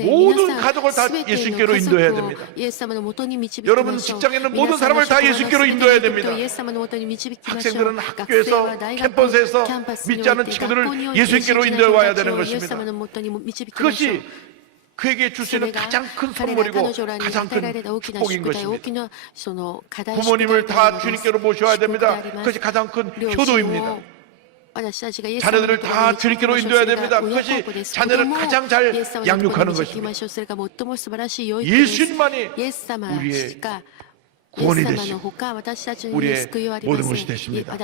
모든 가족을 다 예수님께로 인도해야 됩니다. 여러분, 직장에 있는 모든 사람을 다 예수님께로 인도해야 됩니다. 학생들은 학교에서, 캠퍼스에서 믿지 않는 친구들을 예수님께로 인도해 와야 되는 것입니다. 그것이 그에게 줄 수 있는 가장 큰 선물이고 가장 큰 축복인 것입니다. 부모님을 다 주님께로 모셔야 됩니다. 그것이 가장 큰 효도입니다. 자녀들을 다 주님께로 인도해야 됩니다. 그것이 자녀를 가장 잘 양육하는 것입니다. 예수님만이 우리의 구원이 되시고 우리의 모든 것이 되십니다.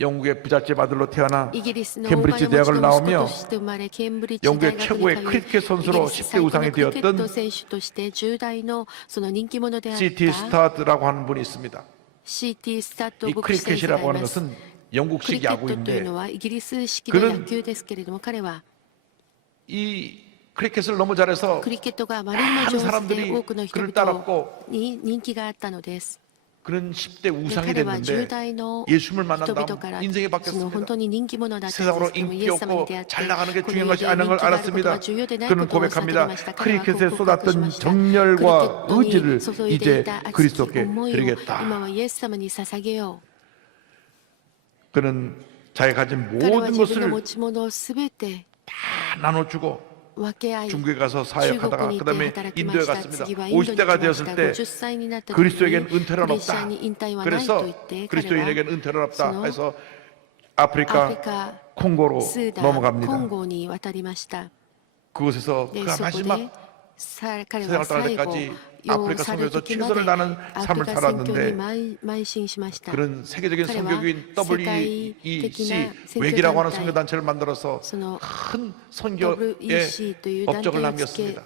영국의 부잣집 아들로 태어나 캠브리지 대학을 나오며 영국의 최고의 크리켓 선수로 10대 우상이 되었던 C.T. 스타드라고 하는 분이 있습니다. 이 크리켓이라고 하는 것은 영국식 야구인데 그는 이 크리켓을 너무 잘해서 많은 사람들이 그를 따랐고 그는 10대 우상이 됐는데 예수님을 만난 다음 인생이 바뀌었습니다. 세상으로 인기 없고 잘 나가는 게 중요한 것이 아닌 걸 알았습니다. 그는 고백합니다. 크리켓에 쏟았던 정열과 의지를 이제 그리스도께 드리겠다. 그는 자기 가진 모든 것을 다 나눠주고 중국에 가서 사역하다가 그 다음에 인도에 갔습니다. 50대가 되었을 때 그리스도에겐 은퇴는 없다. 그래서 그리스도인에겐 은퇴는 없다 해서 아프리카 콩고로 넘어갑니다. 그곳에서 그가 마지막 세상을 떠날 때까지 아프리카 섬에서 최선을 다하는 삶을 살았는데 그런 세계적인 선교교인 WEC 외기라고 하는 선교단체를 만들어서 큰 선교의 업적을 남겼습니다.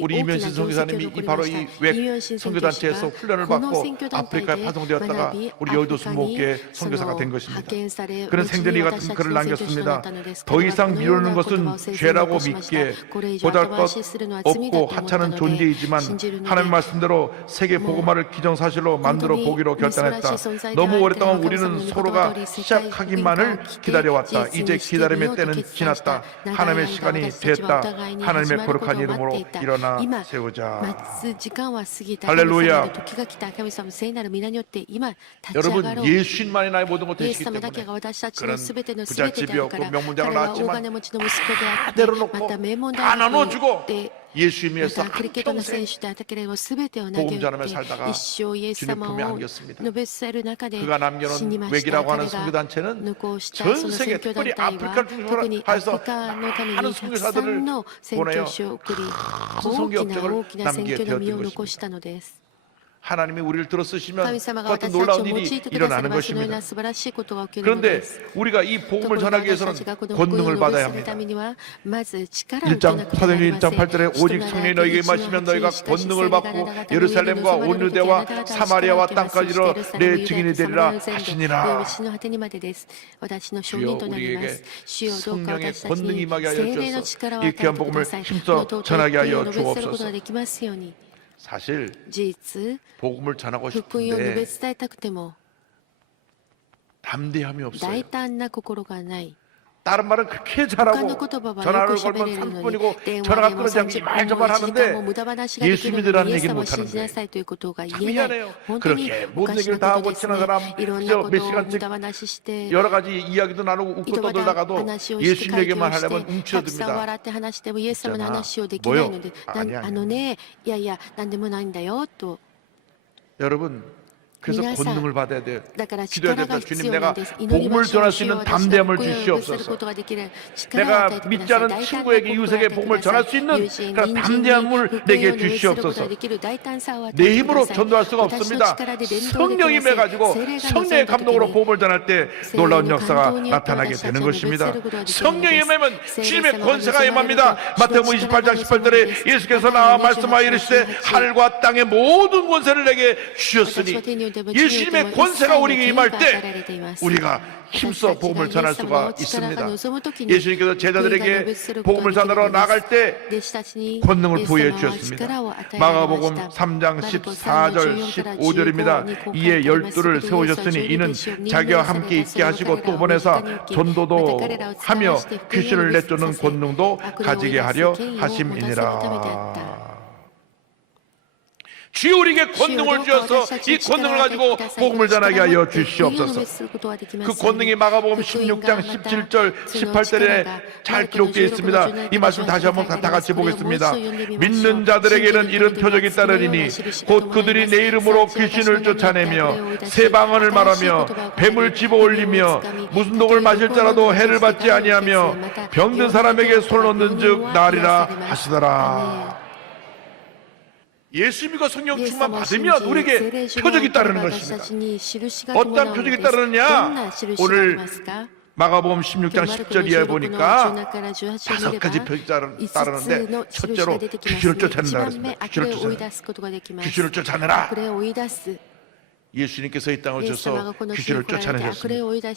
우리 이면신 선교사님이 바로 이 외 선교단체에서 훈련을 받고 아프리카에 파송되었다가 우리 여의도 순복교의 선교사가 된 것입니다. 그런 생전이 같은 글을 남겼습니다. 더 이상 미루는 것은 죄라고 믿기에 보잘것 없고 하찮은 존재이지만 하나님 말씀대로 세계 복음화를 기정사실로 만들어 보기로 결단했다. 너무 오랫동안 우리는 서로가 시작하기만을 기다려왔다. 이제 기다림의 때는 지났다. 하나님의 시간이 됐다. 하나님의 거룩한 이름으로 일어나 세우자. 할렐루야. 여러분, 예수님만이 나의 모든 것 되시기 때문에 그런 부잣집이었고 명문장을 나왔지만 다 내려놓고 다 나눠주고 예수 위해서 한평생 복음 전하며 살다가 주님 품에 안겼습니다. 그가 남겨놓은 외기라고 하는 선교단체는 전 세계 특별히 아프리카를 중심으로 해서 많은 선교사들을 보내어 큰 선교 업적을 남기게 되었던 것입니다. 하나님이 우리를 들어 쓰시면 어떤 놀라운 일이 일어나는 것입니다. 그런데 우리가 이 복음을 전하기 위해서는 권능을 받아야 합니다. 1장 사도행전 1장 8절에 오직 성령이 너희에게 임하시면 너희가 권능을 받고 예루살렘과 온 유대와 사마리아와 땅까지로 내 증인이 되리라 하시니라. 주여 우리에게 성령의 권능이 임하게 하여 주셔서 이 귀한 복음을 힘써 전하게 하여 주옵소서. 사실 事実 복음을 전하고 福音を述べ 싶은데 伝えたくても 담대함이 大 없어요. 胆な心がない 다른 말은 그렇게 他の 잘하고 言葉はよ 전화를 く喋 걸면 れるのに 3분이고 電 전화가 話でも 끊어지지 않고 30 말 分も 저말 1時間 하는데 も無駄話ができ 예수 るの 믿으라는 にイエス 얘기 様を信じな 못하는데 さいということが言 참 えない 미안해요. 本当に 그렇게 お 모든 かし 얘기를 な 다 こ 하고 とです 지난 ね 사람 いろんな 그저 こ 몇 とを無 시간씩 駄話して 여러 가지 이야기도 나누고 웃고 井戸端 떠들다가도 話をして 예수님 会見 얘기만 をして 하려면 たくさん 움츠러듭니다. 笑って話してもイエス様の 있잖아. 話をできないので 뭐요? 아니야, あのねいやいや何でもないんだよと 여러분 그래서 미나사. 권능을 받아야 돼요. だから 기도해야 力が 됩니다. 必 주님 要な 내가 んです祈り 복음을 ましょ 전할 う 수 主よ 있는 私が 담대함을 福音を述べする 주시옵소서. ことができる力を与え 내가 てくだ 믿지 さい 않은 大胆な 친구에게 心を与え 유색의 て 복음을 くだ 전할 さ 수 い 있는 友人 그런 隣人に 담대함을 福音 내게 を述べすることが 주시옵소서. できる大胆さを与 내 えてく 힘으로 ださい 전도할 수가 私の 없습니다. 力で伝道でき 성령이 ません 매가지고 聖霊が 성령의 望んだ時 감동으로 に 복음을 전할 때 놀라운 역사가 나타나게 되는 것입니다. 성령이 매면 주님의 권세가 임합니다. 마태복음 28장 18절에 예수께서 나와 말씀하여 이르시되 하늘과 땅의 모든 권세를 내게 주셨으니 예수님의 권세가 우리에게 임할 때 우리가 힘써 복음을 전할 수가 있습니다. 예수님께서 제자들에게 복음을 전하러 나갈 때 권능을 부여해 주셨습니다. 마가복음 3장 14절 15절입니다. 이에 12를 세우셨으니 이는 자기와 함께 있게 하시고 또 보내사 전도도 하며 귀신을 내쫓는 권능도 가지게 하려 하심이니라. 주여 우리에게 권능을 주셔서 이 권능을 가지고 복음을 전하게 하여 주시옵소서. 그 권능이 마가복음 16장 17절 18절에 잘 기록되어 있습니다. 이 말씀 다시 한번 다 같이 보겠습니다. 믿는 자들에게는 이런 표적이 따르리니 곧 그들이 내 이름으로 귀신을 쫓아내며 새 방언을 말하며 뱀을 집어 올리며 무슨 독을 마실 자라도 해를 받지 아니하며 병든 사람에게 손을 얹는 즉 나으리라 하시더라. 예수 믿고 성령 충만 받으면 우리에게 표적이 따르는 것입니다. 어떤 표적이 따르느냐? 오늘 마가복음 16장 10절 이하에 보니까 5가지 표적이 따르는데 첫째로 귀신을 쫓아낸다 그랬습니다. 귀신을 쫓아내라. 예수님께서 이 땅을 오셔서 귀신을 쫓아내셨습니다.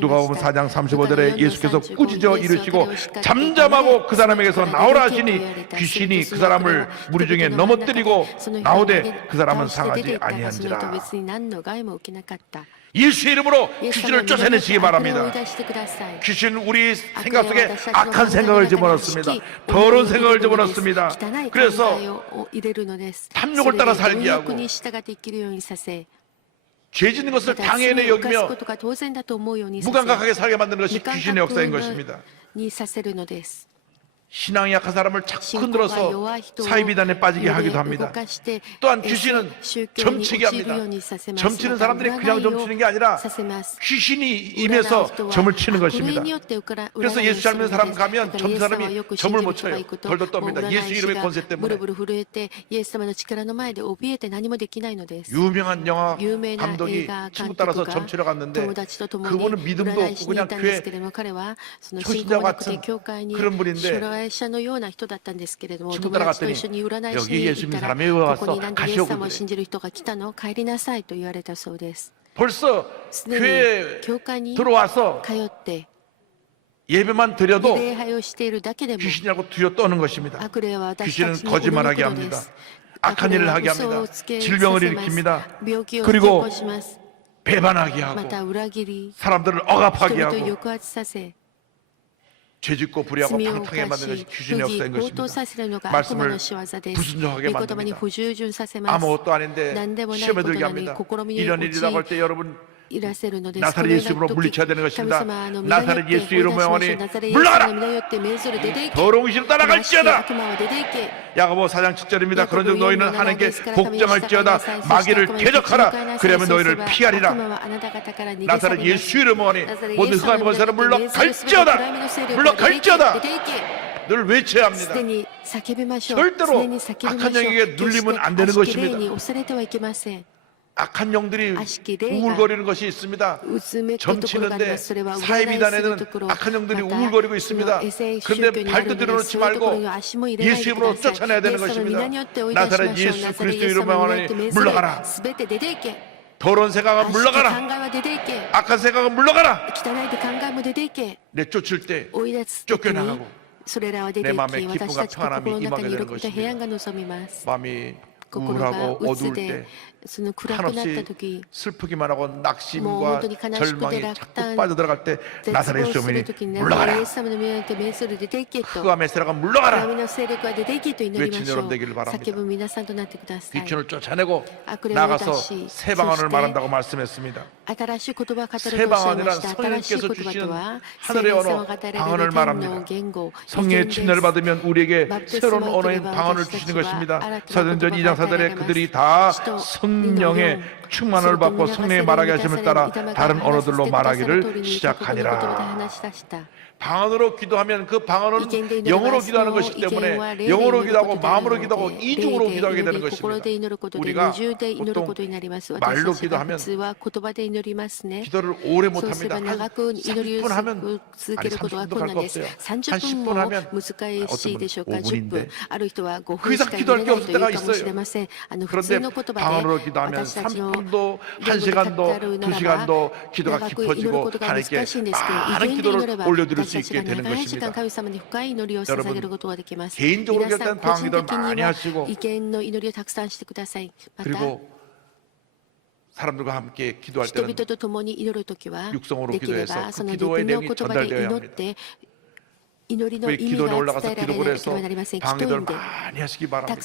누가복음 4장 35절에 예수께서 꾸짖어 이르시고 잠잠하고 그 사람에게서 나오라 하시니 귀신이 그 사람을 무리 중에 넘어뜨리고 나오되 그 사람은 상하지 아니한지라. 예수의 이름으로 귀신을 쫓아내시기 바랍니다. 귀신은 우리 생각 속에 악한 생각을 집어넣습니다. 더러운 생각을 집어넣습니다. 그래서 탐욕을 따라 살게 하고 죄 짓는 것을 당연히 여기며 무감각하게 살게 만드는 것이 귀신의 역사인 것입니다. 신앙이 약한 사람을 자꾸 흔들어서 사이비단에 빠지게 하기도 합니다. 또한 귀신은 점치게 합니다. 점치는 사람들이 그냥 점치는 게 아니라 귀신이 임해서 점을 치는 것입니다. 그래서 예수 잘 믿는 사람 가면 점치는 사람이 점을 못 쳐요. 덜덜 떱니다. 예수 이름의 권세 때문에. 유명한 영화 감독이 친구 따라서 점치러 갔는데 그분은 믿음도 없고 그냥 교회 초신자 같은 그런 분인데 친구 따라갔더니 여기 예수 믿는 사람이 왜 왔어? 가시오고 벌써 교회에 들어와서 예배만 드려도 귀신이라고 뒤로 떠는 것입니다. 귀신은 거짓말하게 합니다. 악한 일을 하게 합니다. 질병을 일으킵니다. 그리고 배반하게 하고 사람들을 억압하게 하고 죄짓고 불의하고 방탕하게 만드는 것이 귀신의 역사인 것입니다. 말씀을 불순종하게 만듭니다. 아무것도 아닌데 시험에 들게 합니다. 이런 일이라고 할 때 여러분 나사렛 예수 이름으로 물리쳐야 되는 것입니다. 나사렛 예수 이름으로 영원히 물러가라! 더러운 귀신을 따라갈지어다! 야고보 4장 7절입니다. 그런즉 너희는 하나님께 복종할지어다 마귀를 대적하라. 그러면 너희를 피하리라. 나사렛 예수 이름으로 영원히 모든 흑암의 권세를 물러갈지어다! 물러갈지어다! 늘 외쳐야 합니다. 절대로 악한 영에게 눌리면 안 되는 것입니다. 악한 영들이 우울거리는 것이 있습니다. 점치는데 사이비단에는 악한 영들이 우울거리고 있습니다. 그런데 발도 들여놓지 말고 예수 이름으로 쫓아내야 되는 것입니다. 나사렛 예수 그리스도 이름으로 하나니 물러가라. 더러운 생각은 물러가라. 악한 생각은 물러가라. 내쫓을 때 쫓겨나가고 내 마음에 기쁨과 평안함이 임하게 되는 것입니다. 마음이 우울하고 어두울 때 その暗くなった 한없이 時 슬프기만 하고 もう 낙심과 本当に悲しくて 절망이 落 자꾸 胆 빠져들어갈 때 絶 나사렛 望する 쇼맨이 時にイ 물러가라 エス様の目を見て目する出ていけと 흑암의 세라가 물러가라 闇の勢力は出ていけと祈りま 외치는 しょ 여러분 う 되기를 바랍니다. 叫ぶ皆さんとなってください 귀춘을 쫓아내고 악霊を 나가서 出し 새 방언을 そして 말한다고 말씀했습니다. 新しい言葉を語るとおっし 새 ゃいま 방언이란 した新しい 성령께서 言葉とは 주시는 하늘의 聖霊 언어 様が与えられ 방언을 る天の 말합니다. 言語 성령의 침례를 받으면 우리에게 바프티스마를 새로운 언어인 받으면 방언을 우리가 주시는 것입니다. 알아듣는 사도행전 것과 2장 4절에 같아야 그들이 다 시도 성령의 충만을 받고 성령의 말하게 하심을 따라 다른 언어들로 말하기를 시작하니라. 방언으로 기도하면 그 방언은 영어로 기도하는 것이기 때문에 영어로 기도하고 마음으로 기도하고 이중으로 기도하게 되는 것입니다. 우리가 보통 말로 기도하면 기도를 오래 못합니다. 한 30분 하면 아니 30분도 갈 거 없어요. 한 10분 하면 어떤 분은 5분인데 그 이상 기도할 게 없을 때가 있어요. 그런데 방언으로 기도하면 30분도 1시간도 2시간도 기도가 깊어지고 하나님께 많은 기도를 올려드릴 수 있게 되는 것입니다. 여러분 개인적으로 일단 방언 기도를 많이 하시고 그리고 사람들과 함께 기도할 때는 육성으로 기도해서 그 기도의 내용이 전달되어야 합니다. 그 기도에 올라가서 기도를 해서 방언을 많이 하시기 바랍니다.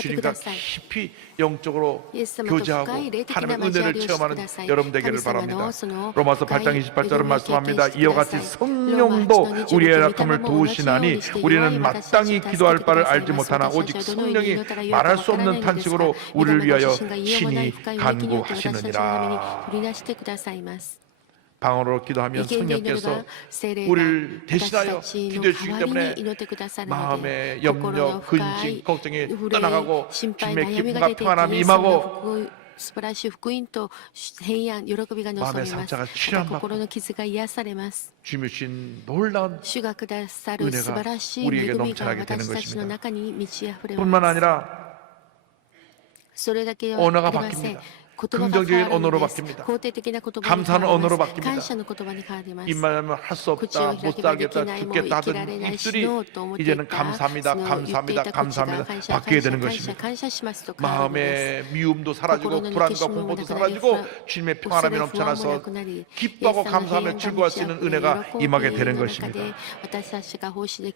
주님과 깊이 영적으로 교제하고 하나님의 은혜를 체험하는 여러분 되기를 바랍니다. 로마서 8장 28절은 말씀합니다. 이와 같이 성령도 우리의 연약함을 도우시나니 우리는 마땅히 기도할 바를 알지 못하나 오직 성령이 말할 수 없는 탄식으로 우리를 위하여 친히 간구하시느니라. 방언으로 기도하면 성령께서 우리를 대신하여 기도해 주시기 때문에 마음의 염려, 근심, 걱정이 떠나가고 주님의 기쁨과 평안함이 임하고 마음의 상처가 치료받고 주님이 주신 놀라운 은혜가 우리에게 넘쳐나게 되는 것입니다. 뿐만 아니라 언어가 바뀝니다. 긍정적인 언어로 바뀝니다. 감사하는 언어로 바뀝니다. 입만 하면 할 수 없다, 못 살겠다, 죽겠다 하던 입술이 이제는 감사합니다, 감사합니다, 감사합니다 바뀌게 되는 것입니다. 마음의 미움도 사라지고 불안과 공포도 사라지고 주님의 평안함이 넘쳐나서 기뻐하고 감사하며 즐거워할 수 있는 은혜가 임하게 되는 것입니다.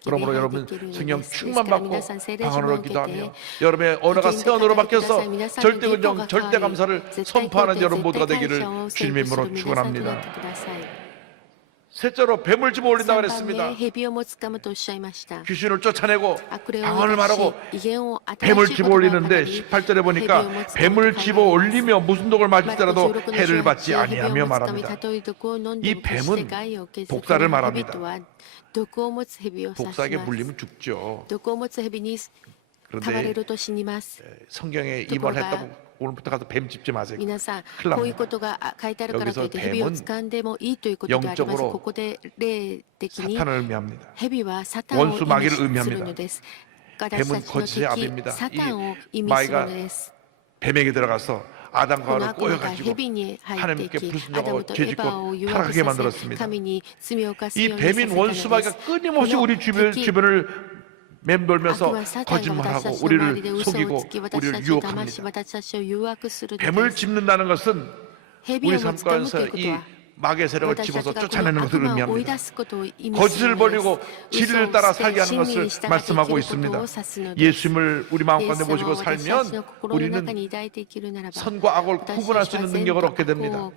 그러므로 여러분 성령 충만받고 방언으로 기도하며 여러분의 언어가 새 언어로 바뀌어서 절대 긍정, 절대 감사를 선포하는 여러분 모두가 되기를 주님의 이름으로 축원합니다. 셋째로 뱀을 집어 올린다고 그랬습니다. 귀신을 쫓아내고 방언을 말하고 뱀을 집어 올리는데 18절에 보니까 뱀을 집어 올리며 무슨 독을 마실지라도 해를 받지 아니하며 말합니다. 이 뱀은 독사를 말합니다. 독사에게 물리면 죽죠. 그런데 성경에 이 말을 했다고 오늘부터 가서 뱀 집지 마세요. 큰일 납니다. 여기서 뱀은 영적으로 사탄을 의미합니다. 원수 마귀를 의미합니다. 뱀은 거짓의 압입니다. 이 마귀가 뱀에게 들어가서 아담과 하와를 꼬여가지고 하나님께 불순종하고 죄짓고 타락하게 만들었습니다. 이 뱀인 원수 마귀가 끊임없이 우리 주변을 맴돌면서 거짓말하고 우리를 속이고 우리를 유혹합니다. 뱀을 짚는다는 것은 우리 삶 가운데서 이 마귀의 세력을 집어서 쫓아내는 것을 의미합니다. 거짓을 버리고 진리를 따라 살게 하는 것을 말씀하고 있습니다. 예수님을 우리 마음 가운데 모시고 살면 우리는 선과 악을 구분할 수 있는 능력을 얻게 됩니다.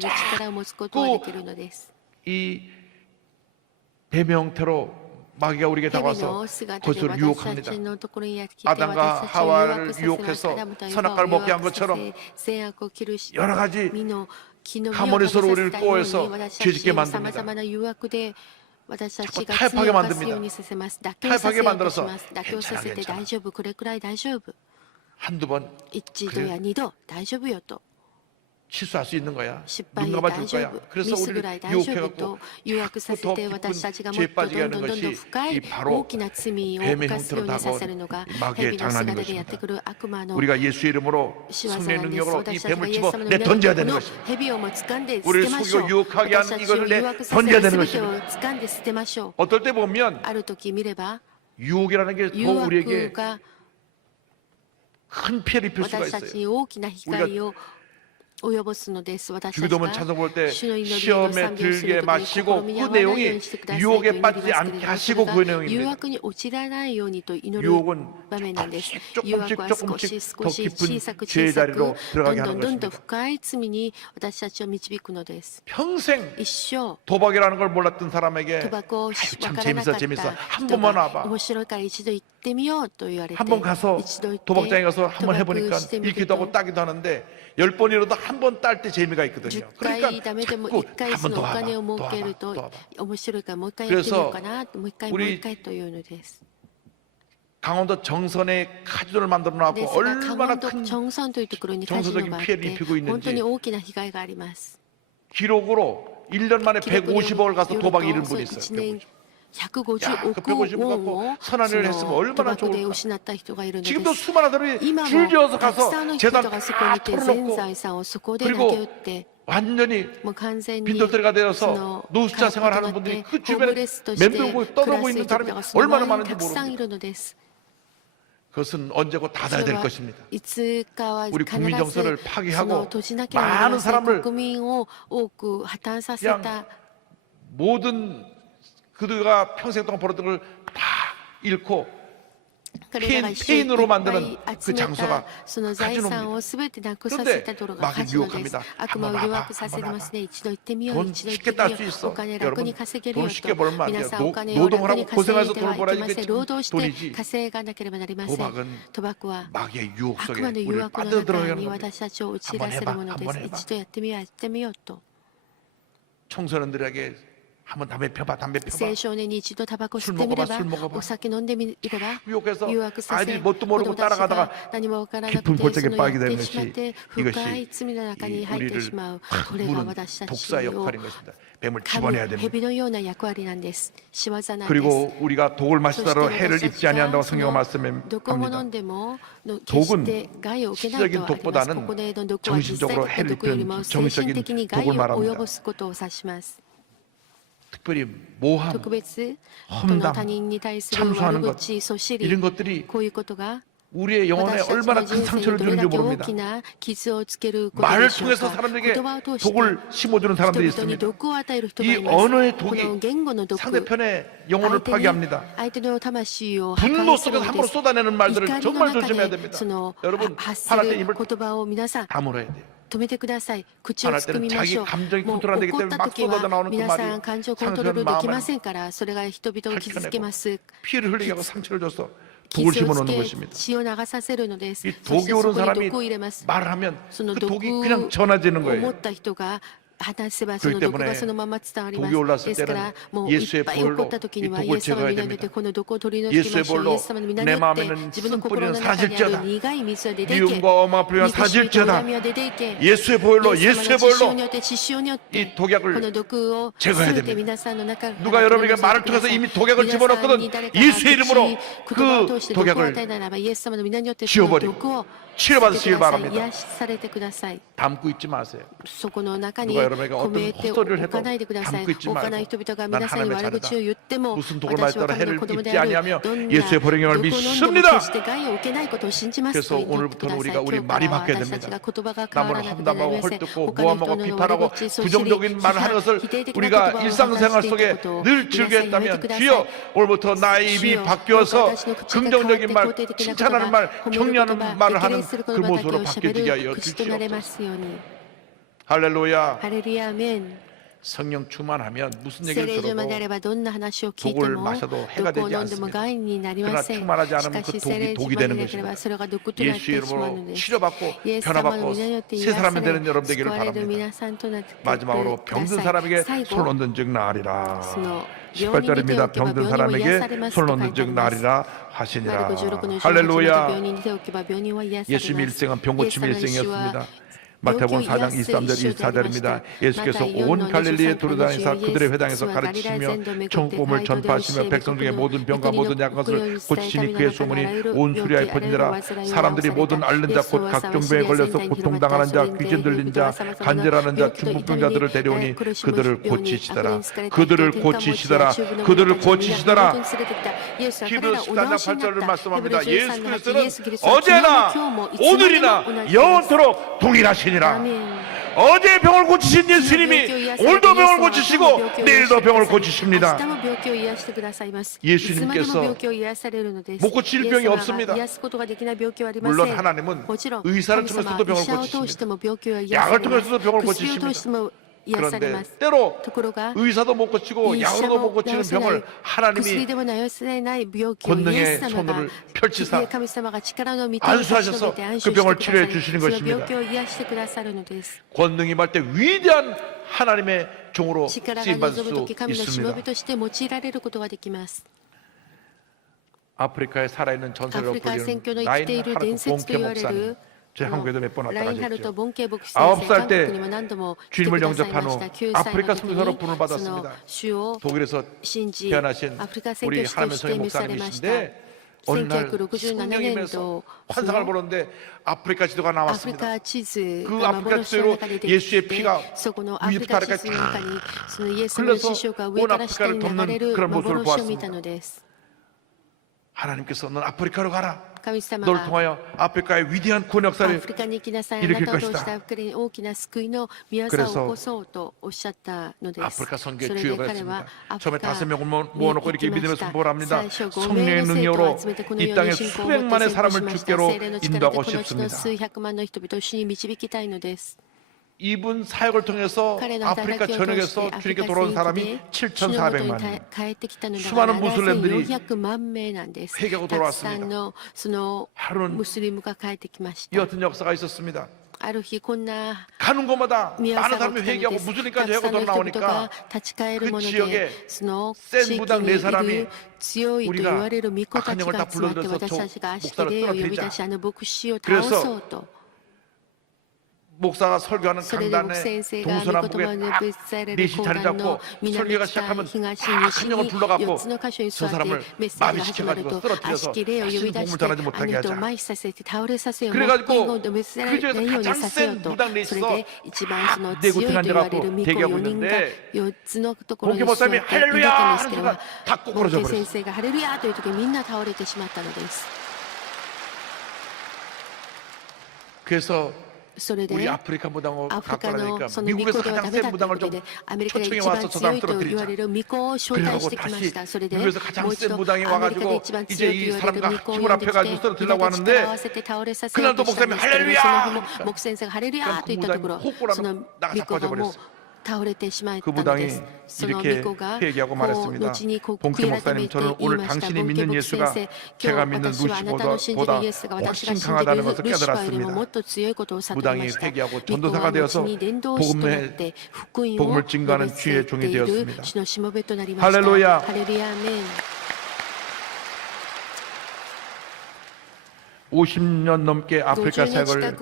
자꾸 이 뱀의 형태로 마귀가 우리에게 다가와서 거짓으로 유혹합니다. 아담과 하와를 유혹해서 선악과를 먹게 한 것처럼 여러 가지 가문에서로 우리를 꼬여서 죄짓게 만듭니다. 자꾸 타협하게 만듭니다. 타협하게 만들어서 괜찮아 괜찮아. 한두 번 그래 실수할 수 있는 거야. 눈 감아줄 거야. 그래서 우리를 유혹해갖고 자꾸 더 깊은 죄에 빠지게 하는 것이 이 바로 뱀의 형태로 다가온 마귀의 장난인 것입니다. 우리가 예수의 이름으로 성령의 능력으로 이 뱀을 집어 내 던져야 되는 것입니다. 우리를 속이고 유혹하게 하는 이것을 내 던져야 되는 것입니다. 어떨 때 보면 유혹이라는 게 더 우리에게 큰 피해를 입힐 수가 私たち 있어요. に大きな光を及ぼすのです。私たち 주기도문 が 찬송 볼 때 主の祈りの 시험에 賛美をする 들게 時に 마시고 試みに 그 合わないよう 내용이 にしてくださいと 유혹에 祈り 빠지지 ますけれ 않게 ども、それ 하시고 が 그 誘 내용입니다. 惑に陥らないようにと祈る 유혹은 場面なんです。 조금씩 誘惑は少 조금씩 し 더 少し 깊은 小さく 죄의 小さく 자리로 ど 들어가게 んど 하는 んどんどん 것입니다. 深い罪に私たちを導くのです。 평생 一生 도박이라는 걸 몰랐던 사람에게 賭博を 아유, 分 참 からなか 재밌어 った 재밌어 한 人 번만 が 와봐. 面白いから一度行ってみようと言われて 한 번 가서 一度行って 도박장에 가서 賭 한 번 博 해보니까 してみる 읽기도 하고 と 따기도 하는데 10번이라도 한 번 딸 때 재미가 있거든요. 10回 그러니까 ダメでも 자꾸 1回 한 そ 번 の 더 お 와봐, 金を 또 儲け 와봐, ると 또 와봐. 面白いからもう一回やってみようかなもう一回もう 우리 一回というのです。 강원도 정선에 카지노를 만들어 놨고 ですが 얼마나 강원도 큰 정선というところにカジノがあっ 정서적인 て 피해를 입히고 있는지 本当に大きな被害があります。 기록으로 1년 만에 150억을 가서 도박에 이른 분이 1 있어요. 年 150 야, 그億 150억 ウォン 갖고 を 선한을 했으면 얼마나 賭博で 좋을까. 失った人がいるので 지금도 す。 수많은 사람이 今も 줄지어서 たく 가서 さんの人 재산 がそこに 다 いて全 털어놓고 財産をそこで投げ打って 완전히 もう完全に 빈털터리가 そ 되어서 の 노숙자 変わる 생활하는 ことに 분들이 なって 그 ホーム 주변에 レスとして 맴돌고 暮ら 떠돌고 す 있는 人 사람이 がその 얼마나 周りに 많은지 たくさんい 모릅니다. るのです。 그것은 언제고 そ 닫아야 れ 될 は 것입니다. いつかは 우리 必 국민 ず 정서를 その 파괴하고 閉じなければなり 많은 ません。 사람을 国民を多く破綻させ 그냥 た 모든 그들가 평생 동안 벌었던 걸 다 잃고 彼らが一生 페인으로 いっぱ 만드는 い 그 集め 장소가 たその財産をすべてなくさせたところがカジノです。悪魔を誘惑させますね。一度行ってみよう。 돈 一度行っ 쉽게 て 딸 み 수 よう。 있어. お金楽に 여러분 稼げるよ 돈 쉽게 벌면 と。 안 皆 돼요. さんお金を楽 노동을 に 하고 稼い 고생해서 で 돈을 はいけ 벌어야 ません。 이게 労働して 돈이지. 稼がなければなりません。 도박은 賭博は 마귀의 유혹 悪 속에 魔の誘 우리를 惑の 빠져들어가게 中 하는 に 겁니다. 私たちを打ち出せるもので 한번 す。 해봐. 一度やってみよう、やってみようと。 청소년들에게 한번 담배 펴봐, 담배 펴봐. 青少年に一度タバコ吸 술 ってみれ 먹어봐, ば 술 먹어봐. お酒飲んでみれば 유혹해서 誘惑させ 아이들이 뭣도 子 모르고 供たちが 따라가다가 何も分からなく 깊은 て 골짜기에 そのや 빠지게 っ 되는 てしまっ 것이 て深い 이것이 罪の中に入ってしまうこれが 무는 私たち 독사의 を 역할인 것입니다. 뱀을 噛 집어내야 む 됩니다. 蛇のような役割なんです仕業なんです 그리고 우리가 독을 そして 마시다로 해를 私た 입지 ち 아니한다고 がそ 성경은 の 말씀합니다. 毒を飲んでも決 독은 して害を受けないと 실질적인 あります 독보다는 ここでの毒は実際 정신적으로 的な 해를 毒よりも 입히는 精神 정신적인 的に害を 독을 말합니다. 及ぼすことを指します 특별히 모함, 特別こ 험담, の他人に対する 참수하는 悪 것 口そしり 이런 것들이 こういうことが 우리의 영혼에 私たち 얼마나 の 큰 人生に 상처를 どれ 주는지 だけ大 모릅니다. きな傷をつけること 말을 でしょう 통해서 か 사람들에게 言葉を通して 독을 심어주는 사람들이 人々に 있습니다. 毒を与える人が 이 います 언어의 この 독이 言語の毒 상대편의 영혼을 相手に 파괴합니다. 相手の魂を破 분노 壊する 속에서 の 함부로 です 쏟아내는 말들을 怒りの 정말 中 조심해야 で 됩니다. その 여러분 発す 화날 때 る 입을 言葉を皆さん 다물어야 돼요. 止めてください口を 화날 つくみ 때는 まし 자기 ょう 감정이 もう 컨트롤 안 되기 怒っ 때문에 た 막 時は 쏟아져 나오는 그 皆さん 말이 感情をコントロール 상처는 できま 마음을 せんからそれが人々を傷つけます 피를 흘리게 하고 상처를 줘서 독을 傷をつ 심어놓는 け 것입니다. 血を流させるのです 이 そし 독이 てそ 오른 こに 사람이 毒を入れます 말을 하면 その 그 毒 독이 그냥 전해지는 を持っ 거예요. た人が話せばその 그렇기 毒が 때문에 そのまま伝わりま 독이 す 올랐을 ですから 때는 もういっ 예수의 ぱい起こ 보혈로 った時には 이 イ 독을 エス様の 제거해야 皆によって 됩니다. この毒を取り除きま 예수의 しょうイ 보혈로 エス様の皆に 내 よって 마음에는 自分の心の 쓴뿌리는 中にある 사질죄다. 苦い水は出ていけ 미움과 엄화풀이와 憎しみと 사질죄다. 恨みは出ていけ 예수의 보혈로 イエス様 예수의 の血潮 보혈로 によって血潮によって 이 この 독약을 毒を 제거해야 全て 됩니다. 皆さんの中から 누가 여러분에게 말을 통해서 이미 독약을 집어넣거든 예수의 이름으로 그 독약을 지워버리고 치료받으시길 바랍니다. 癒しされてください 담고 있지 마세요. そこの中に 누가여러분에게 込 어떤 めてお 헛소리를 か 해도 ないでください 담고 있지 おか 말고 ない人々が 난 皆さんに 하나님의 悪口を 자녀다. 言っても 무슨 독을 私は 마시더라 神の 해를 子供で 입지 ある 아니하며 どんな 예수의 보령을 毒を飲んでも 믿습니다. 決して害を受けないことを信じますと 그래서 祈ってください 오늘부터는 우리 今日から 말이 は 바뀌어야 私たちが 됩니다. 言葉が変わ 남을 らなくてはなり 험담하고 ません 헐뜯고 他の人 모함하고 の悪 비판하고 口そして 부정적인 말을 하는 것을 否定的な言 우리가 葉を発してい 일상생활 た 속에 ことを 늘 皆さんやめて 즐겼다면 ください 주여 오늘부터 나의 입이 主よ 바뀌어서 私の口が変わって 긍정적인 말 肯定的な言葉 칭찬하는 말 褒める言 격려하는 葉 말을 激 하는 励する 그 言葉だけ 모습으로 をしゃべ 바뀌어지게 る 하여 口となれま 주시옵소서. すように 할렐루야. ハレルヤアメン 성령 충만하면 무슨 聖 얘기를 霊上まであ 들어도 ればどんな話を聞いて 독을 も 마셔도 해가 毒を 되지 飲んでも 않습니다. 害になりません 그러나 충만하지 し 않으면 か 그 し聖霊 독이 上ま 독이 で 되는 なければ 것입니다. それが毒となって 예수 しまうの 이름으로 です 치료받고 イエス様の 변화받고 皆によって 새 癒さ 사람이 れ 되는 여러분 되기를 救われる 바랍니다. 皆さんとなってく 마지막으로 だ 병든 さい 사람에게 最 손 後 얹은 즉 나으리라. その病人に手を置け 18절입니다. ば 병든 病人は癒され 사람에게 ます 손 と書い 얹은 てあ 즉 ります 나으리라 マ 하시니라. ルコ16の16 할렐루야. 病人に手を置けば病人は癒されます 예수님의 일생은 병 고침의 イエス様の死は 일생이었습니다. 마태복음 4장 23절 24절입니다. 예수께서 온 갈릴리에 돌아다니사 그들의 회당에서 가르치시며 천국복음을 전파하시며 백성 중에 모든 병과 모든 약한 것을 고치시니 그의 소문이 온 수리아에 퍼지니라. 사람들이 모든 앓는 자 곧 각종 병에 걸려서 고통당하는 자 귀신 들린 자 간절하는 자 중풍병자들을 데려오니 그들을 고치시더라. 그들을 고치시더라. 그들을 고치시더라. 히브리서 14장 8절을 말씀합니다. 예수 그리스도는 어제나 오늘이나 영원토록 동일하시니라. 어제 병을 고치신 예수님이 오늘도 병을 고치시고 내일도 병을 고치십니다. 예수님께서 못 고칠 병이 없습니다. 물론 하나님은 의사를 통해서도 병을 고치십니다. 약을 통해서도 병을 고치십니다. 그런데 때로 의사도 못 고치고 약으로도 못 고치는 병을 하나님이 권능의 손을 펼치사 안수하셔서 그 병을 치료해 주시는 것입니다. 권능이 임할 때 위대한 하나님의 종으로 쓰임받을 수 있습니다. 아프리카에 살아있는 전설로 불리는 라인 하르트 본케 목사님, 제 한국에도 몇 번 왔다 가셨죠. 9살 때 주님을 영접한 후 아프리카 선교사로 부름을 받았습니다. 독일에서 태어나신 우리 하나님의 성의 목사님이신데 어느 날 성령님에서 환상을 보는데 아프리카 지도가 나왔습니다. 그 아프리카 지도로 예수의 피가 위부터 아래까지 쫙 흘러서 온 아프리카를 돕는 그런 모습을 보았습니다. 하나님께서 넌 아프리카로 가라. 널 통하여 아프리카의 위대한 구원 역사를 일으킬 것이다. 그래서 아프리카 선교의 주요가 있습니다. 처음에 5명을 모아놓고 이렇게 믿음의 선포를 합니다. 성령의 능력으로 이 땅에 수백만의 사람을 주께로 인도하고 싶습니다. 이분 사역을 통해서 아프리카 전역에서 주님께 돌아온 사람이 7,400만. 수많은 무슬림들이 회개하고 돌아왔습니다. 하루는 이 어떤 역사가 있었습니다. 가는 곳마다 많은 사람이 회개하고 무슬림까지 회개하고 돌아오니까 그 지역에 센 무당 4사람이 우리가 악한 영을 다 불러들여서 저 목사를 떨어뜨리자. 그래서 목사가 설교하는 강단에 동서남북에 딱 넷이 자리 잡고 설교가 시작하면 악한 영을 불러갖고 저 사람을 마비시켜가지고 쓰러뜨려서 다시는 복음을 전하지 못하게 하자. 그래가지고 그 중에서 가장 센 무당 넷이서 내고탱 앉아갖고 대기하고 있는데 본케 목사님이 할렐루야 하는 순간 다 꼬꾸라져 버렸어요. 그래서 우리 아프리카 무당을 갖고 나니까 미국에서 가장 센 무당을 좀 초청해 와서 저 사람 떨어뜨리자. 그래가지고 다시 미국에서 가장 센 무당이 와가지고 이제 이 사람과 힘을 합해가지고 떨어뜨리려고 하는데 그날도 목사님이 할렐루야! 그러니까 그 무당이 호꾸라면 나가 자빠져버렸어. 그 무당이 이렇게 회개하고 말했습니다. 본케 목사님, 저는 오늘 당신이 믿는 예수가 제가 믿는 루시보다 훨씬 강하다는 것을 깨달았습니다. 무당이 회개하고 전도사가 되어서 복음을 증거하는 주의 종이 되었습니다. 할렐루야. 50년 넘게 아프리카 사역을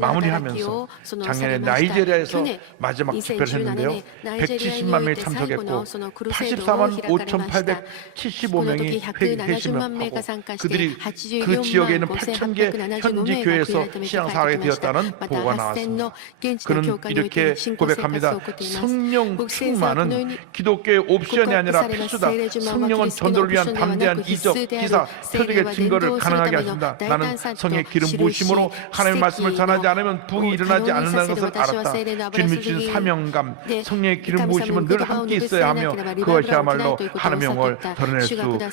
마무리하면서 작년에 나이지리아에서 마지막 집회를 했는데요. 170만 명이 참석했고 84만 5,875명이 회심하고 그들이 그 지역에 있는 8,000개 현지 교회에서 신앙생활이 되었다는 보고가 나왔습니다. 그는 이렇게 고백합니다. 성령 충만은 기독교의 옵션이 아니라 필수다. 성령은 전도를 위한 담대한 이적, 기사, 표적의 증거를 가능하게 하신다. 나는 성의 기름 부으심으로 하나님의 말씀을 전하지 않으면 부흥이 일어나지 않는다는 것을 알았다. 주님이 주신 사명감, 성령의 기름 부으심은 늘 함께 있어야 하며 그것이야말로 하나님의 영을 드러낼 수 있다.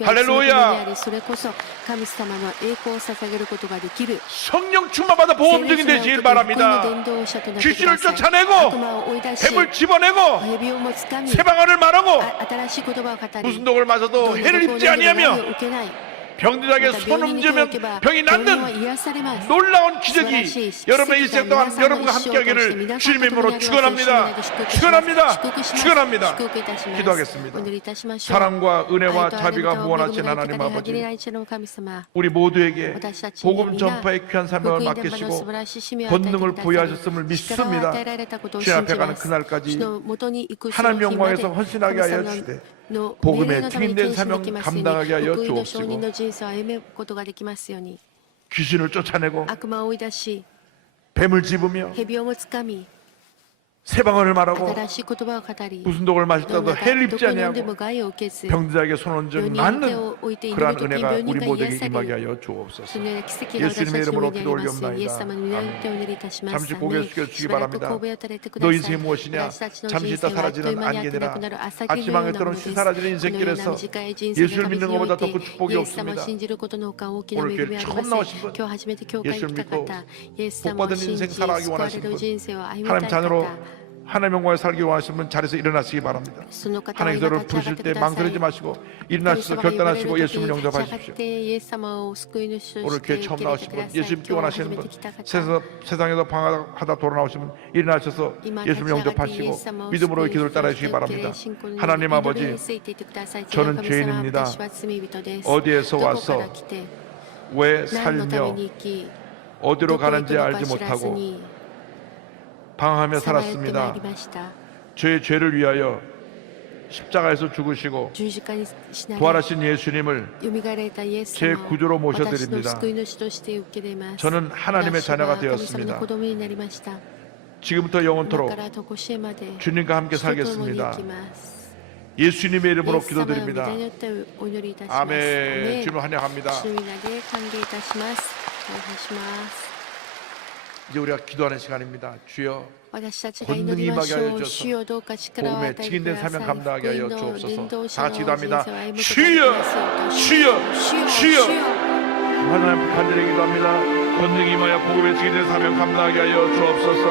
할렐루야! 성령 충만받아 보험증이 되시길 바랍니다. 귀신을 쫓아내고 뱀을 집어내고 새방언을 말하고 무슨 독을 마셔도 해를 입지 아니하며 병든 자에게 손 얹으면 병이 낫는 놀라운 기적이 여러분의 일생 동안 여러분과 함께하기를 주님의 이름으로 축원합니다. 축원합니다. 축원합니다. 기도하겠습니다. 사랑과 은혜와 자비가 무한하신 하나님 아버지, 우리 모두에게 복음 전파의 귀한 사명을 맡기시고 권능을 부여하셨음을 믿습니다. 주님 앞에 가는 그날까지 하나님 영광에서 헌신하게 하여 주시되 복음의 증인된 사명 감당하게 하여 주옵시고 귀신을 쫓아내고 뱀을 집으며 새 방언을 말하고 무슨 독을 마셨다도 해를 입지 아니하고 병든 자에게 손 얹은 낫는 그러한 은혜가 우리 모두에게 임하게 하여 주옵소서. 예수님의 이름으로 기도 올리옵나이다. 아멘. 잠시 고개 숙여주시기 바랍니다. 너 인생이 무엇이냐? 잠시 있다 사라지는 안개니라. 아침항에 떠는 사라지는 인생길에서 예수를 믿는 것보다 더 큰 축복이 없습니다. 오늘 교회 처음 나오신 분, 예수를 믿고 복받은 인생 살아가기 원하시는 분, 하나님 자녀로 하나님의 영광에 살기 원하시는 분 자리에서 일어나시기 바랍니다. 하나님께서 저를 부르실 때 망설이지 마시고 일어나셔서 결단하시고 예수님을 영접하십시오. 오늘 교회 처음 나오신 분, 예수 믿기 원하시는 분, 세상에서 방황하다 돌아 나오신 분 일어나셔서 예수님을 영접하시고 믿음으로 기도를 따라 주시기 바랍니다. 하나님 아버지, 저는 죄인입니다. 어디에서 와서 왜 살며 어디로 가는지 알지 못하고 방황하며 살았습니다. 저의 죄를 위하여 십자가에서 죽으시고 부활하신 예수님을 제 구주로 모셔드립니다. 저는 하나님의 자녀가 되었습니다. 지금부터 영원토록 주님과 함께 살겠습니다. 예수님의 이름으로 기도드립니다. 아멘. 주님을 환영합니다. 이제 우리가 기도하는 시간입니다. 주여, 권능이 임하게 하여 주셔서 복음의 증인된 사명 감당하게 하여 주옵소서. 다 같이 기도합니다. 주여, 주여, 주여. 하나님 간절히 기도합니다. 권능이 임하여 복음의 증인된 사명 감당하게 하여 주옵소서.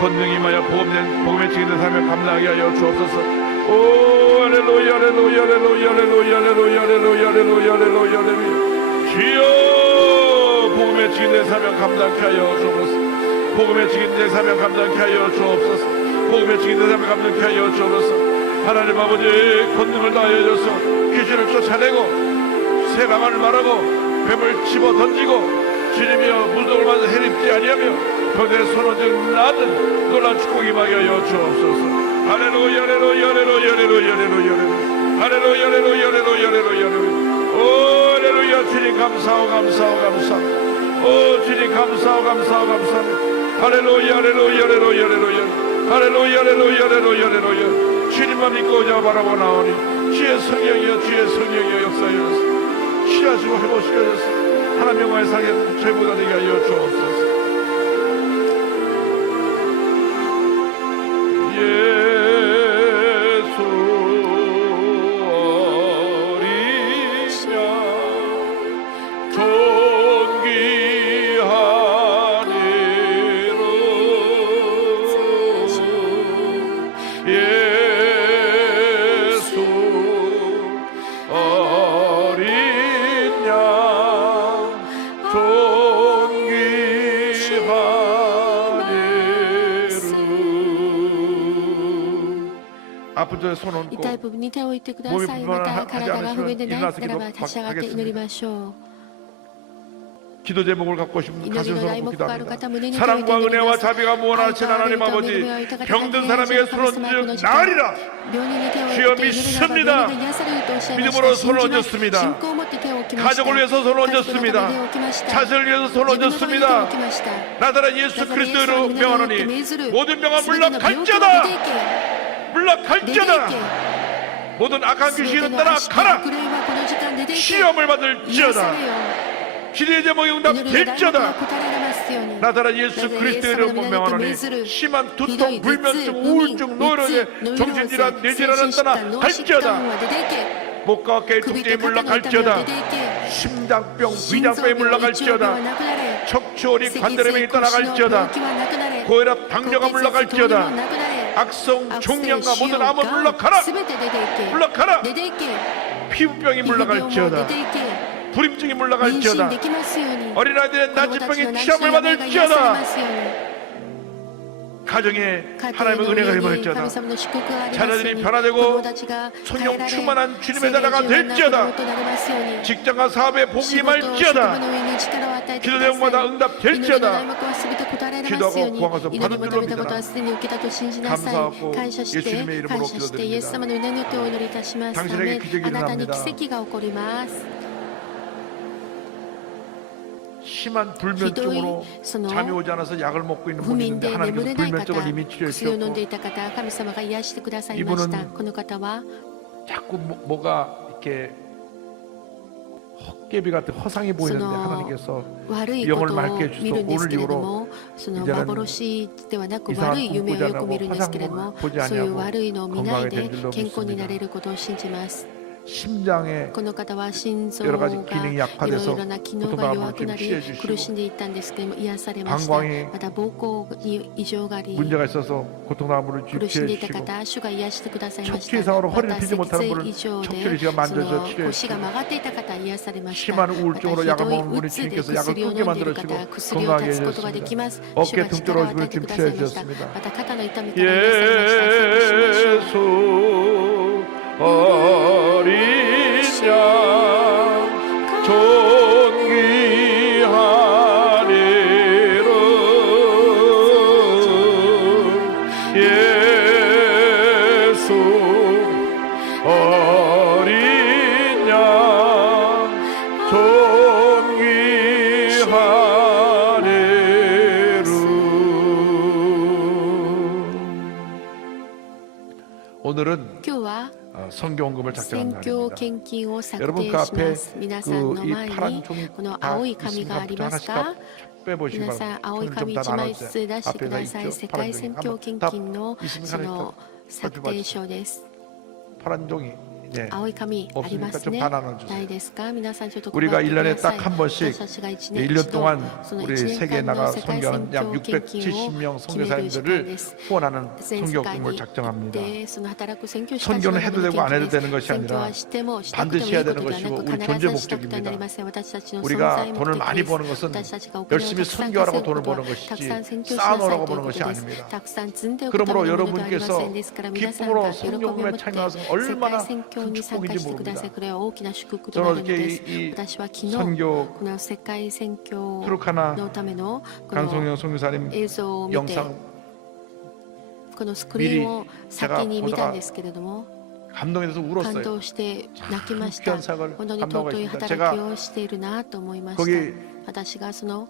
권능이 임하여 복음의 증인된 사명 감당하게 하여 주옵소서. 오, 할렐루야, 할렐루야, 할렐루야, 할렐루야, 할렐루야, 할렐루야, 할렐루야, 할렐루야, 할렐루야. 주여, 복음의 증인된 사명 감당케 하여 주옵소서. 복음의 증인된 사명 감당케 하여 주옵소서. 복음의 증인된 사명 감당케 하여 주옵소서. 하나님 아버지, 권능을 다하여 줘서 귀신을 쫓아내고 새 방언을 말하고 뱀을 집어 던지고 주님이여 무덤을 맞아 해립지 아니하며 병들의 손 얹은 낫는 놀란 축복이 임하게 하여 주옵소서. 할렐루야, 할렐루야, 할렐루야, 할렐루야, 할렐루야, 할렐루야, 할렐루야, 할렐루야, 할렐루야. 오, 할렐루야. 주님 감사하고 감사하고 감사하고. 오, 주님 감사하고 감사하고 감사하고. 할렐루야, 할렐루야, 할렐루야, 할렐루야, 할렐루야, 할렐루야, 할렐루야, 할렐루야. 주님만 믿고 오자 바라고 나오니 주의 성령이여, 주의 성령이여 역사하여서 취하시고 회복시켜줘서 하나님 영광의 상에 저희보다 되게 하여 주옵소서. 예수 어린 양 존귀한 이름 예수 어린 양 존귀한 이름. 아픈 자의 손 얹고 痛い部分に手を置いてください。また体が不便でないならば立ち上がって祈りましょう。 기도 제목을 갖고 오신 분 가슴 손 기도합니다. 사랑과 은혜와 자비가 무한하신 하나님 아버지, 병든 사람에게 손 얹은 나으리라. 주여 믿습니다. 믿음으로 손을 얹었습니다. 가족을 위해서 손을 얹었습니다. 자신을 위해서 손을 얹었습니다. 나더러 예수 그리스도로 명하노니 모든 병은 물러갈지어다. 물러갈지어다. 모든 악한 귀신은 따라가라. 시험을 받을지어다. 기도의 제목이 응답될지어다. 나더러 예수 그리스도의 이름으로 명하노니 심한 두통, 불면증, 우울증, 노이로제, 정신질환, 뇌질환은 떠나갈지어다. 목과 어깨의 통증이 물러갈지어다. 심장병, 위장병이 물러갈지어다. 척추오리, 관절염이 떠나갈지어다. 고혈압, 당뇨가 물러갈지어다. 악성, 종양과 모든 암은 물러가라. 물러가라. 피부병이 물러갈지어다. 불임증이 妊娠 물러갈지어다. できますように 어린아이들의 子供たちの 난치병의 難 치함을 病が癒され 받을지어다. ますように 가정에 家庭 하나님의 の 은혜가 上に 임할지어다. 神様の祝福がありますよう 자녀들이 に 변화되고 子供たちが 성령 変えられ 충만한 주님의 聖霊 나라가 充満な子 될지어다. 供となりますように 직장과 사업에 복이 仕事職場 임할지어다. の上に力を与えて 기도 くださ 내용마다 い。祈りの 응답될지어다. 題目はすべて答えられますように 기도하고 구하면서 祈り 받은 求 줄로 めたこと 믿어라. はすでに受けたと信じなさ 감사하고 い。感謝し 예수님의 て 이름으로 感謝してイエス様の皆によってお祈りいたします。 당신에게 기적이 あなたに 일어납니다. 奇跡が起こります。 심한 불면증으로 잠이 오지 않아서 약을 먹고 있는 不 분이 眠 있는데 で眠 하나님께서 れない方 불면증을 이미 薬を飲ん 치료해 でい 주셨고 た方神様が癒してくださいました。 이분은 この方は 자꾸 뭐가 이렇게 헛개비 같은 허상이 보이는데 하나님께서 悪いことを 영을 맑게 해주셔서 見るんです 오늘 けれど 이후로 もその 이제는 幻ではなく 이상한 悪い夢をよく 꿈꾸지 見るんですけれど 않고 も 보지 そういう 아니하고 悪いのを見ないで 건강하게 될 줄로 健康にな 믿습니다. れることを信じます。 심장에 この方は心臓 여러 が 가지 い 기능이 ろ 약화돼서 いろな機能が弱くな 고통감을 좀 り 취해 주시고 苦しんでいったんですけれども癒されました。 방광이 また膀胱に異常があり 문제가 있어서 고통감을 苦しん 취해 でいた 주시고 方主が癒してくださいまし 척추 た。 이상으로 ま 허리를 た 펴지 脊 못하는 椎 분을 異常 척추를 で 제가 そ 만져서 の 치료해 腰が曲がっていた方癒されました。 심한 また 우울증으로 ひ 약을 どい 먹는 う 분이 つで 주님께서 약을 薬を 끊게 飲んでいる 만들어주시고 方薬を 건강하게 断つことができます。 해주셨습니다. 主が 어깨 力 등뼈로 を与えて 좀 くださいました。 치료해 また肩の痛み 주셨습니다. から癒されました。賛美しましょう。 예수 어린 양 존귀하리로 예수 어린 양 존귀하리로 오늘은 今日は 선교 헌금을 選 작정한 挙 날입니다. 献金を策 여러분 定 그 し 앞에 ます。皆さんの 그 이 前 파란 に 종이 この 다 青い紙があり 있습니까? ます 하나씩 か？ 빼보시기 皆さん 바랍니다. 青い 손을 紙 좀 1 다 枚ずつ 나눠주세요. 出してく 앞에가 ださい。 있죠. 世 파란 界 종이 宣教 한번 献 딱 金の 있으면 そ 하나 の 더 策定書です。 파란 종이 네. 青い紙あります 없습니까? 좀 ね 다 나눠주세요. ないですか？皆さんちょっと 우리가 配ってく 1년에 ださい。 딱 한 번씩 私たちが 1년 동안 その 우리 1年 세계에 間の 나가 世界宣 선교하는 약 教献金を 670명 決める時間 선교사님들을 です。 후원하는 全世界 선교금을 に行 작정합니다. ってその働く宣教師たちの 선교는 た 해도 めの 되고 안 献 해도 金 되는 です。 것이 宣教 아니라 はしてもしなくても 반드시 いい 해야 こ 되는 とではな 것이고 く 우리 必 존재 ずしなくてはなり 목적입니다. ません。私たちの存 우리가 在目 돈을 的 많이 です。 버는 것은 私たちがお金を 열심히 たくさん 선교하라고 稼ぐ 돈을 ことは 버는 것이지 たくさん宣教しなさいという 쌓아놓으라고 こ 버는 と 것이 です。 아닙니다. たくさん積んでおくため 그러므로 のものではありませ 여러분께서 ん。ですから皆さん 기쁨으로 が喜びを持 성경금에 って 참여해서 世 얼마나 界宣教 큰 に参加 축복인지 してください。 모릅니다. これは大きな祝福と 저는 なるので 어저께 す。 이 私は昨日 선교 この世界宣教 트루카나 のためのこの 강성영 선교사님 映像を見て 영상 このスクリーンを先に見たんですけれども 감동에 대해서 感 울었어요. 動して泣きました。 귀한 사역을 本当に 감당하고 尊い 있습니다. 働きをしているなと思いました 거기 。私がその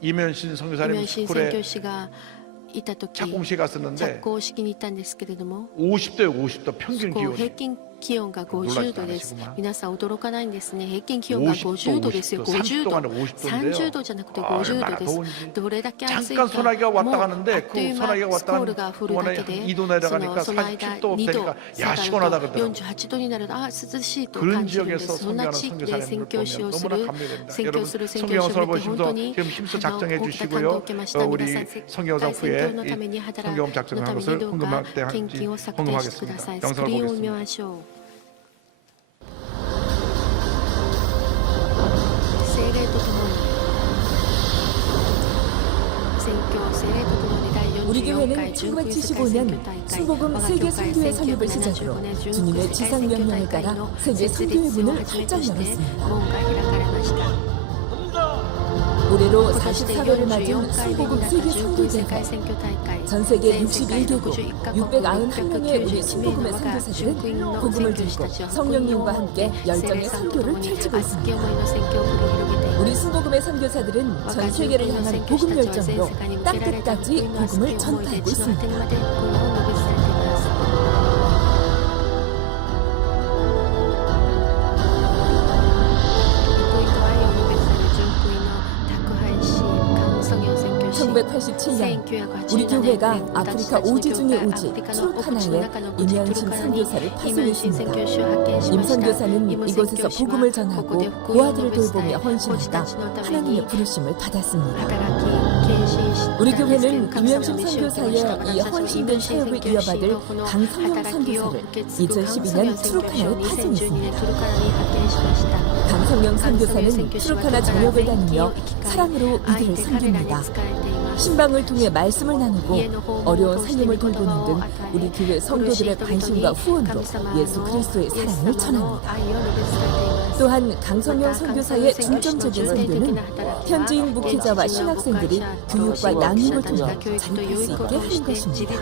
이면신 イ 선교사님 メンシン宣 스쿨에 教師がいた時 착공식에 着 갔었는데 工式に行ったんですけれども 50도에 50도 평균 こう平 기온이 均気温が50度です 놀라지도 않으시구만. 皆さん驚かないんですね。平均気温が 50도, 50度ですよ。 50도, 50度 30도 안에 50도인데요. 30度じゃなくて 아, 50 얼마나 度です 더운지. どれだけ暑い 잠깐 か 소나기가 もう 왔다 あっ 가는데 と 그 いう 소나기가 間スコ 왔다 ールが降るだけ 한 で 2도 そ 내려가니까 のその間 40도 2度 되니까 下 야 が 시원하다 ると 그러더라고. 48度になると涼しいと 그런 感じるんで 지역에서 す。そんな 선교하는 地域で宣 선교사님들 教師を 보면 す 너무나 る 감명됩니다. 宣教 여러분 する宣教師を 성경영상을 見て本当 보시면서 に 지금 힘써 大 작정해 きな感動を 주시고요. 受けました。皆 우리 さん世界 성경영상 宣 후에 教のために 이 働 성경 く 작정한 のため 것을 にどうか 헌금할 때 献金を策定してください。 헌금하겠습니다. スクリ 영상을 ーンを見 보겠습니다. ましょう。聖霊とともに宣教聖霊とともに第 우리 44 교회는 回純国世界選挙 1975년 大会 순복음 세계 선교회 설립을 시작으로 주님의 지상 명령에 따라 세계 선교회 문을 활짝 열었습니다. 門が開かれました。 올해로 今年で 44회를 맞은 44回目に 순복음 なった 세계 純国世界 선교대회. 選挙大会 전 세계 全世界 61개국 61カ国 691명의 우리 691 순복음의 名の我が純国 선교사들은 の 복음을 宣教師た 들고 ちは 성령님과 함께 聖霊 열정의 さんと共 선교를 に 펼치고 熱き 있습니다. 思いの宣教を繰り広げています。 우리 순복음의 선교사들은 我 전 が純 세계를 国の 향한 宣教師 복음 たちは全 열정으로 世界に向けられた 땅끝까지 福音の熱き 복음을 思いで 전파하고 地の果て 있습니다. にまで福音を述べ伝えています。 福音と愛を述べ伝える純国の宅配師、カン・ソギョン宣教師 1987년 우리 교회가 아프리카 오지 중의 오지 트루카나에 임현심 선교사를 파송했습니다. 임 선교사는 이곳에서 복음을 전하고 고아들을 돌보며 헌신하다 하나님의 부르심을 받았습니다. 우리 교회는 임현심 선교사의 이 헌신된 사역을 이어받을 강성영 선교사를 2012년 트루카나에 파송했습니다. 강성영 선교사는 트루카나 전역을 다니며 사랑으로 이들을 섬깁니다. 신방을 통해 말씀을 나누고 어려운 살림을 돌보는 등 우리 교회 성도들의 관심과 후원도 예수 그리스도의 사랑을 전합니다. 또한 강성영 선교사의 중점적인 선교는 현지인 목회자와 신학생들이 교육과 양육을 통해 자립할 수 있게 하는 것입니다.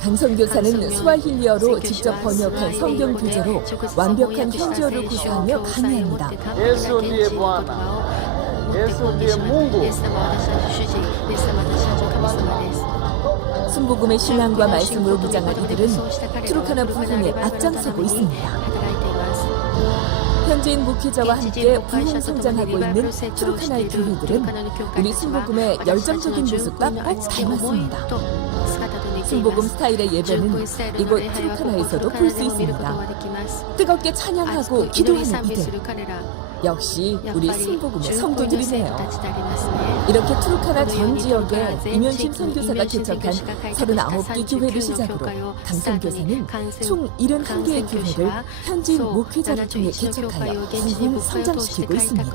강선교사는 스와힐리어로 직접 번역한 성경 교재로 완벽한 현지어를 구사하며 강의합니다. Yesu ndiye Bwana, Yesu ndiye Mungu. 순복음의 신앙과 말씀으로 무장한 이들은 트루카나 부흥에 앞장서고 있습니다. 현지인 목회자와 함께 부흥 성장하고 있는 트루카나의 교회들은 우리 순복음의 열정적인 모습과 꼭 닮았습니다. 순복음 스타일의 예배는 이곳 트루카나에서도 볼 수 있습니다. 뜨겁게 찬양하고 기도하는 이들, 역시 우리 순복음의 성도들이네요. 이렇게 트루카나 전 지역에 임현심 선교사가 개척한 39개 교회를 시작으로 강선교사는 총 71개의 교회를 현지인 목회자를 통해 개척하여 부흥 성장시키고 있습니다.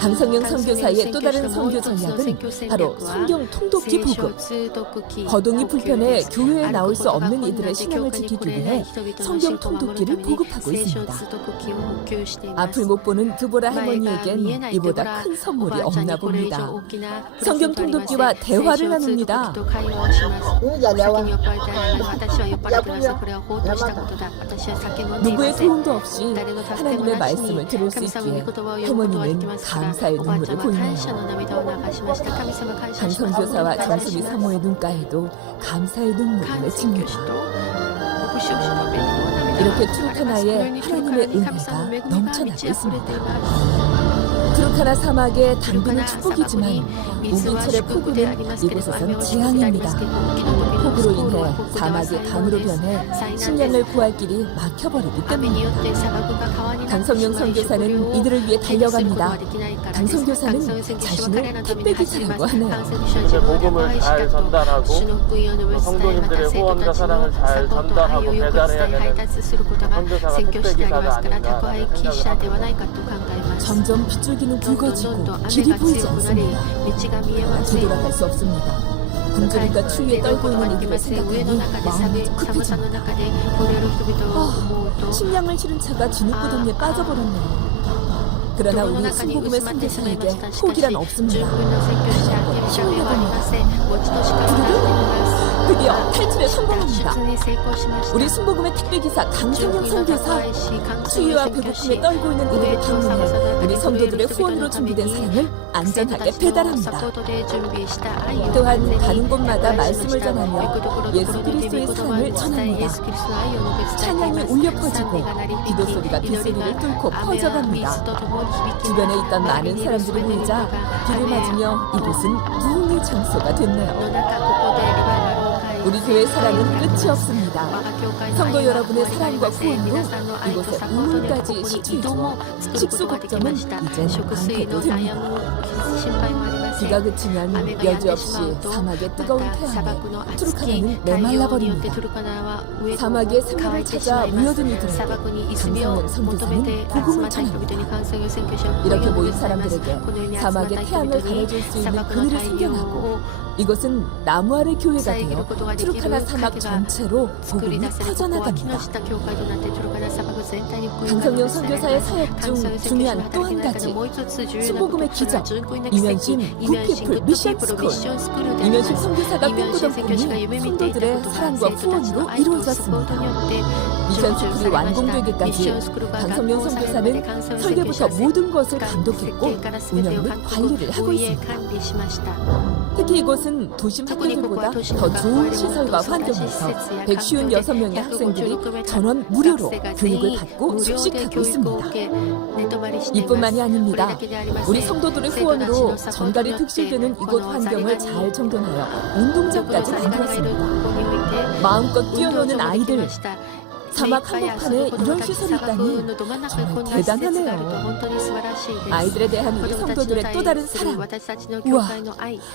강성영 선교사의 또 다른 선교 전략은 바로 성경 통독기 보급. 거동이 불편해 교회에 나올 수 없는 이들의 신앙을 지키기 위해 성경 통독기를 보급하고 있습니다. 앞을 못 보는 그보라 할머니에겐 이보다 큰 선물이 없나 봅니다. 성경 통독기와 대화를 나눕니다. 누구의 도움도 없이 하나님의 말씀을 들을 수 있기에 할머니는 감사의 눈물을 보이네요. 강선교사와 정수미 사모의 눈가에도 감사의 눈물이 맺힙니다. 이렇게 트루카나에 하나님의 은혜가 넘쳐나고 있습니다. 트루카나 사막의 담비는 축복이지만 우기철의 폭우는 이곳에선 재앙입니다. 폭우로 인해 사막이 강으로 변해 식량을 구할 길이 막혀버리기 때문입니다. 강성영 선교사는 이들을 위해 달려갑니다. 강선교사는 자신을 택배기사라고 하네요. 복음을 잘 전달하고 또 성도님들의 후원과 사랑을 잘 전달하고 배달해야 되는 선교사가 택배기사가 아닌가 생각을 합니다. 점점 빗줄기는 굵어지고 길이 보이지 않습니다. 뒤돌아갈 수 없습니다. 굶주림과 추위에 떨고 있는 이들을 생각하니 마음이 급해집니다. 식량을 실은 차가 뒤늦고등에 빠져버렸네요. 그러나 우리 순복음의 선교사에게 포기란 없습니다. 다시 한번 힘을 내봅니다. 드디어 탈출에 성공합니다. 우리 순복음의 택배기사 강성영 선교사, 추위와 배고픔에 떨고 있는 이들을 방문해 우리 성도들의 후원으로 준비된 사랑을 안전하게 배달합니다. 또한 가는 곳마다 말씀을 전하며 예수 그리스도의 사랑을 전합니다. 찬양이 울려 퍼지고 기도 소리가 빗소리를 뚫고 퍼져갑니다. 주변에 있던 많은 사람들이 모이자 비를 맞으며 이곳은 부흥의 장소가 됐네요. 우리 교회 사랑은 끝이 없습니다. 성도 여러분의 사랑과 후원으로 이곳에 우물까지 시추해주며 식수 걱정은 이젠 안 해도 됩니다. 비가 그치면 여지없이 사막의 뜨거운 태양에 트루카나는 메말라버립니다. 사막의 생명을 찾아 모여든 이들에게 강성영 선교사는 복음을 전합니다. 이렇게 모인 사람들에게 사막의 태양을 가려줄 수 있는 그늘을 생겨나고 이것은 나무 아래 교회가 되어 트루카나 사막 전체로 복음이 퍼져나갑니다. 강성영 선교사의 사역 중 중요한 또 한 가지 순복음의 기적, 임현심 피플 미션 스쿨. 이면식 선교사가 꿈꾸던 꿈이 성도들의 사랑과 후원으로 이루어졌습니다. 미션 스쿨이 완공되기까지 강성용 선교사는 설계부터 모든 것을 감독했고 운영 및 관리를 하고 있습니다. 특히 이곳은 도심 학교들보다 더 좋은 시설과 환경에서 156명의 학생들이 전원 무료로 교육을 받고 숙식하고 있습니다. 이뿐만이 아닙니다. 우리 성도들의 후원으로 전갈이 득실되는 이곳 환경을 잘 정돈하여 운동장까지 만들었습니다. 마음껏 뛰어노는 아이들, 사막 한복판에 이런 시설이 있다니 정말 대단하네요. 아이들에 대한 우리 성도들의 또 다른 사랑. 우와,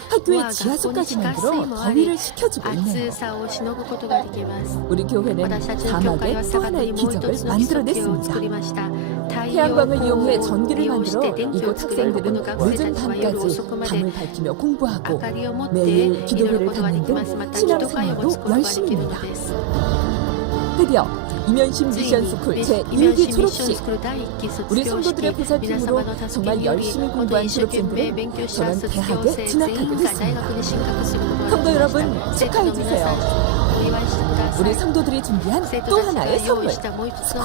학교에 지하수까지 만들어 더위를 식혀주고 있네요. 우리 교회는 사막에 또 하나의 기적을 만들어냈습니다. 태양광을 이용해 전기를 만들어 이곳 학생들은 늦은 밤까지 밤을 밝히며 공부하고 매일 기도회를 갖는 등 신앙생활도 열심입니다. 드디어 이면심 미션스쿨 제1기 졸업식. 우리 성도들의 보살핌으로 정말 열심히 공부한 졸업생들은 저런 대학에 진학하게 됐습니다. 성도 여러분 축하해주세요. 우리 성도들이 준비한 또 하나의 선물, 스쿨버스.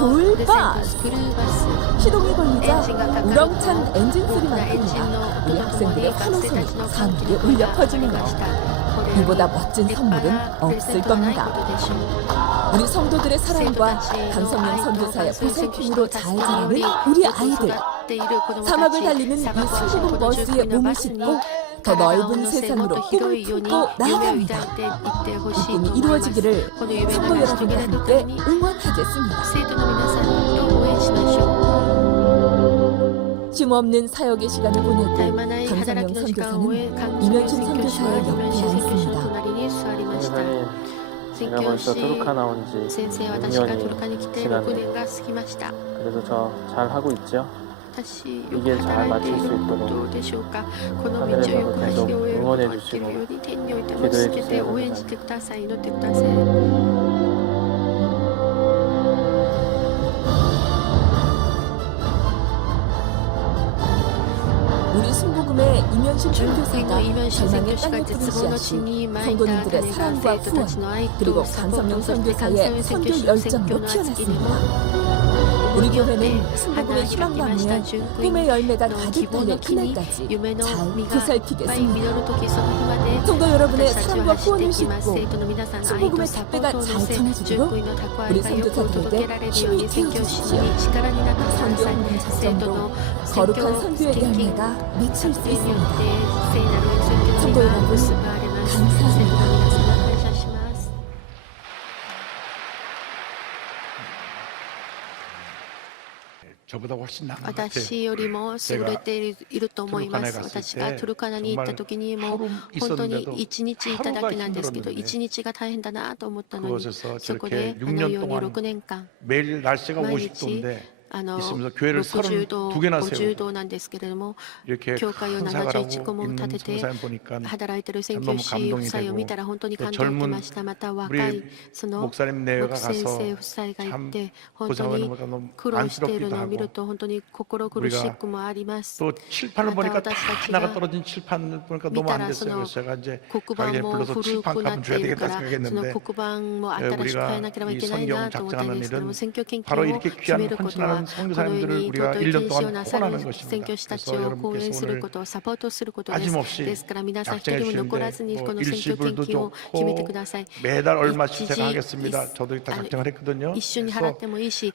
시동이 걸리자 우렁찬 엔진 소리만 들리나 우리 학생들의 환호성이 사무에 울려 퍼지네요. 이보다 멋진 선물은 없을 겁니다. 우리 성도들의 사랑과 강성용 선교사의 보살핌으로 잘 자라는 우리 아이들. 사막을 달리는 이 순복음 버스에 몸을 싣고 더 넓은 세상으로 꿈을 품고 나아갑니다. 이 꿈이 이루어지기를 성도 여러분과 함께 응원하겠습니다. 쉼없는 사역의 시간을 보내고 강성용 선교사는 이면심 선교사의 옆에 앉습니다. 제가 벌써 도르카 나온 지 2년이 지났네요. 그래서 저 잘하고 있죠? 이 길 잘 마칠 수 있도록 하늘에서도 계속 응원해 주시고 기도해 주세요. 우리 순복음의 이면심 선교사가 절망의 땅에 뿌린 씨앗이 성도님들의 사랑과 후원 그리고 강성용 선교사의 선교 열정으로 피어났습니다. 우리 교회는 순복음의 희망나무에 꿈의 열매가 가득 달린 그날까지 잘 보살피겠습니다. 성도 여러분의 사랑과 후원을 싣고 순복음의 택배가 잘 전해지도록 우리 선교사들에게 힘이 되어주십시오. 선교 운동 작전으로 거룩한 선교의 열매가 맺힐 수 있습니다. 성도 여러분 감사합니다. 저보다 훨씬 나은 것 같아요. 私よりも優れていると思います。私がトルカナに行った時にも本当に1日いただけなんですけど1日が大変だなと思ったのにそこであのように6年間 매일 날씨가 毎 50도인데 あの 있으면서 교회를 60度 32개나 50 세우고 度なんですけれども 이렇게 教会を 큰 사역을 71 하고 個も 있는 建てて 선교사님 보니까 働いている宣教 너무 師 감동이 夫妻を 되고 見たら本当に 또 感動を受け 젊은 ましたまた若 우리 いその 목사님 내외가 牧先 가서 生夫妻がい 참 て本当 고생하는 に 것보다 너무 苦労している 안쓰럽기도 のを見る 하고 と本当に心苦しくもあります 또 칠판을 맞다, 보니까 다 맞다, 하나가 제가 떨어진 칠판을 보니까 너무 안 됐어요. 그래서 제가 이제 黒 가게 板も 불러서 古 칠판 くなっ 값은 て 줘야 いる 되겠다 からその 생각했는데 黒板も新しく変えなければいけないなと思ったんですけども選挙研 바로 究を 이렇게 決 귀한 めることは 헌신하는 このよう 선교사님들을 に 우리가 尊い 1년 研修を 동안 なさる 후원하는 宣 것입니다. 教師たち 그래서 を講演 여러분께서 する 오늘 ことをサポートすることです 아낌없이 ですから皆さん一 작정해 人も残らず 주시는데 にこ 뭐 の選挙研 일시불도 究を決めてく 좋고 ださい 매달 얼마씩 제가 일시- 하겠습니다. 저도 다 작정을 했거든요. 一緒に払ってもいいし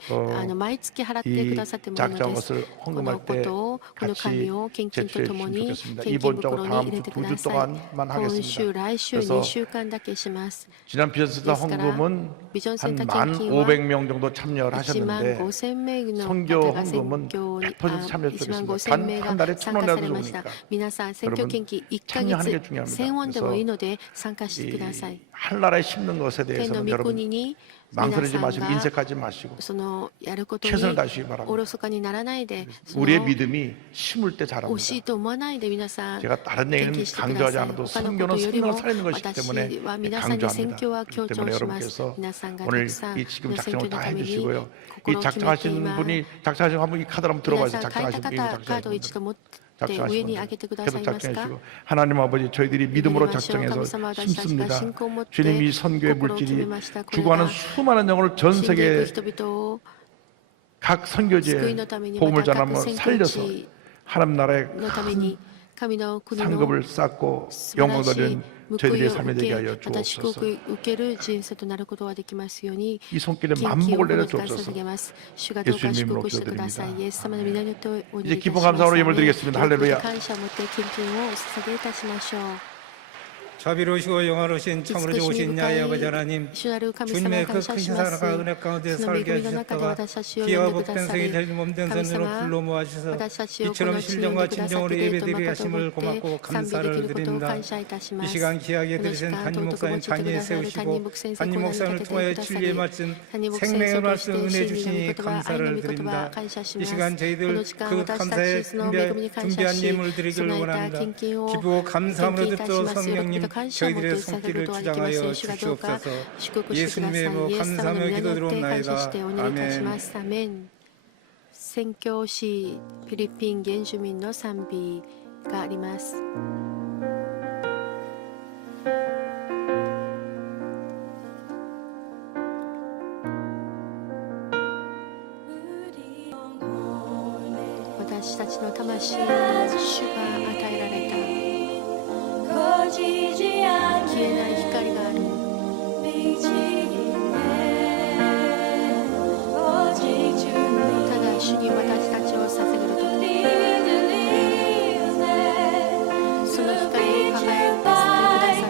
毎月払ってくださってもいいの 작정한 です 것을 この 헌금할 こ 때 とをこの 같이 紙を献金ととも 제출해 に 주시면 좋겠습니다. 献金 이번 주 袋に 다음 入れ 주 てく 두 だ 주 さい 동안만 今週 하겠습니다. 来週 그래서 2週間だけします 지난 비전센터ですから 헌금은 ビジョンセン 한 ター献金は 1,500명 정도 참여를 1万 하셨는데 5000名の 선교 方が選 헌금은 挙に 100% 참여했습니다. 1万5000 단 名 한 が 달에 参加さ 1,000원이라도 れました 좋으니까 皆さん選挙献金1ヶ 참여하는 月 게 중요합니다. 1000ウォンでもいい 그래서 ので参加してください 이 한나라에 심는 것에 天の 대해서는 御 여러분 国に 망설이지 皆さ 마시고 んが 인색하지 마시고 そのやることに 최선을 다하시기 お 바랍니다. ろそかにならないでその 우리의 믿음이 심을 때 惜し 자랍니다. いと思わないで皆さん 제가 다른 献 얘기는 金してくだ 강조하지 さい 않아도 他のこ 선교는 とよりも 생명을 살리는 것이기 私 때문에 は皆さんに宣教は 강조합니다. 強 그렇기 調 때문에 します 여러분께서 皆さんがた 오늘 くさん 이 지금 の選挙 작정을 の 다 ために 해주시고요. 이 心を決めてい 작정하신 ます 분이 작정하신 거 한번 이 카드 한번 皆 들어봐주세요. さん書いた 작정하신 분이 方カードを 작정하신 一度持って 작정하시면 돼요. 계속 작정하시고 하나님 아버지 저희들이 믿음으로 작정해서 심습니다. 주님 이 선교의 물질이 죽어가는 수많은 영혼을 전 세계 각 선교지에 복음을 전하며 살려서 하나님 나라의 큰 상급을 쌓고 영광 돌리는 저희들의 삶이 되게 하여 주옵소서. 이 손길에 만복을 내려 주옵소서. 예수님 이름으로 기도드립니다. 이제 기쁨 감사로 예물 드리겠습니다. 할렐루야. 자비로우시고 영화로우신 참으로 좋으신 야의 아버지 하나님, 주님의 그 크신 사랑과 은혜 가운데 살게 해주셨다가 기와 복된 성이 될 몸된 손으로 불러 모아주셔서 이처럼 신령과 진정으로 예배드리게 하심을 고맙고 감사를 드립니다. 이 시간 귀하게 들으신 담임 목사님 단위에 세우시고 담임 목사님을 통하여 진리의 말씀, 생명의 말씀 은혜 주시니 감사를 드립니다. 이 시간 저희들 그 감사에 준비한 예물 드리기를 원합니다. 기쁘고 감사함으로 듣도록 성령님 저희들의 손길을 주장하여 주시옵소서. 예수님의 뭐 감사하며 기도드리옵나이다. 아멘. 宣教師フィリピン原住民の賛美があります。私たちの魂に主が与えられた消えない光がある。ただ主に私たちを捧げるとき、その光を輝かせてくださ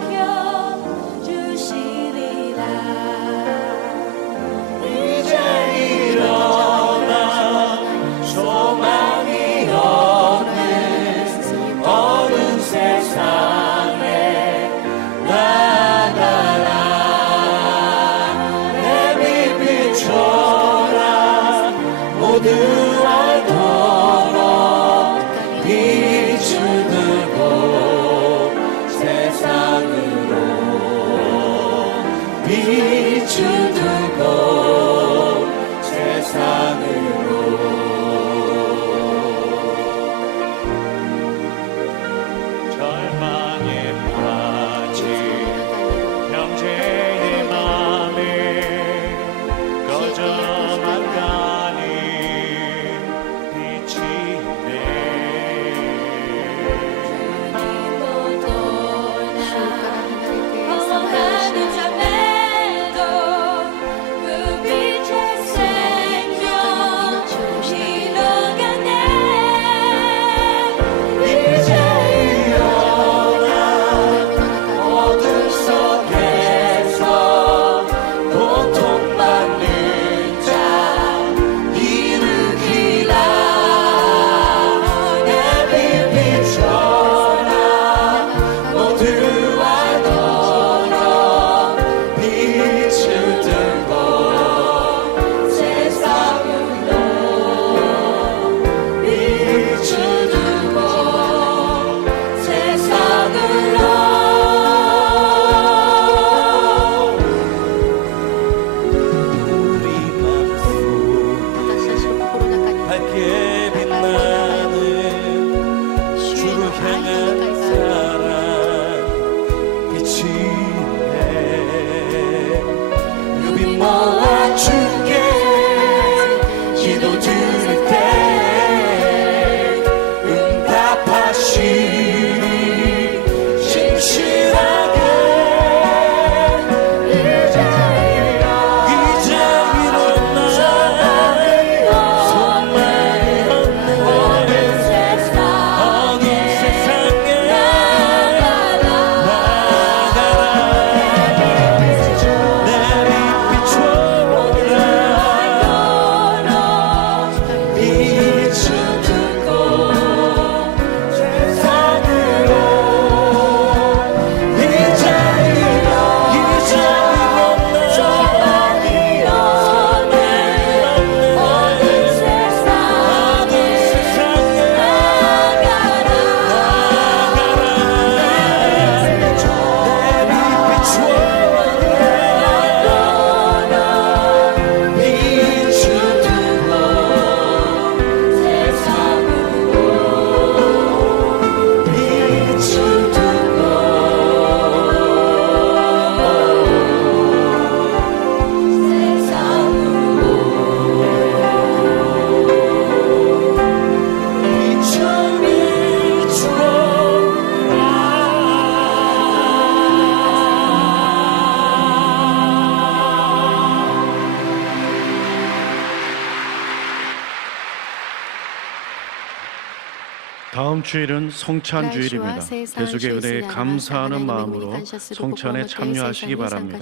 다음 주일은 성찬 주일입니다. 대속의 은혜에 감사하는 마음으로 성찬에 참여하시기 바랍니다.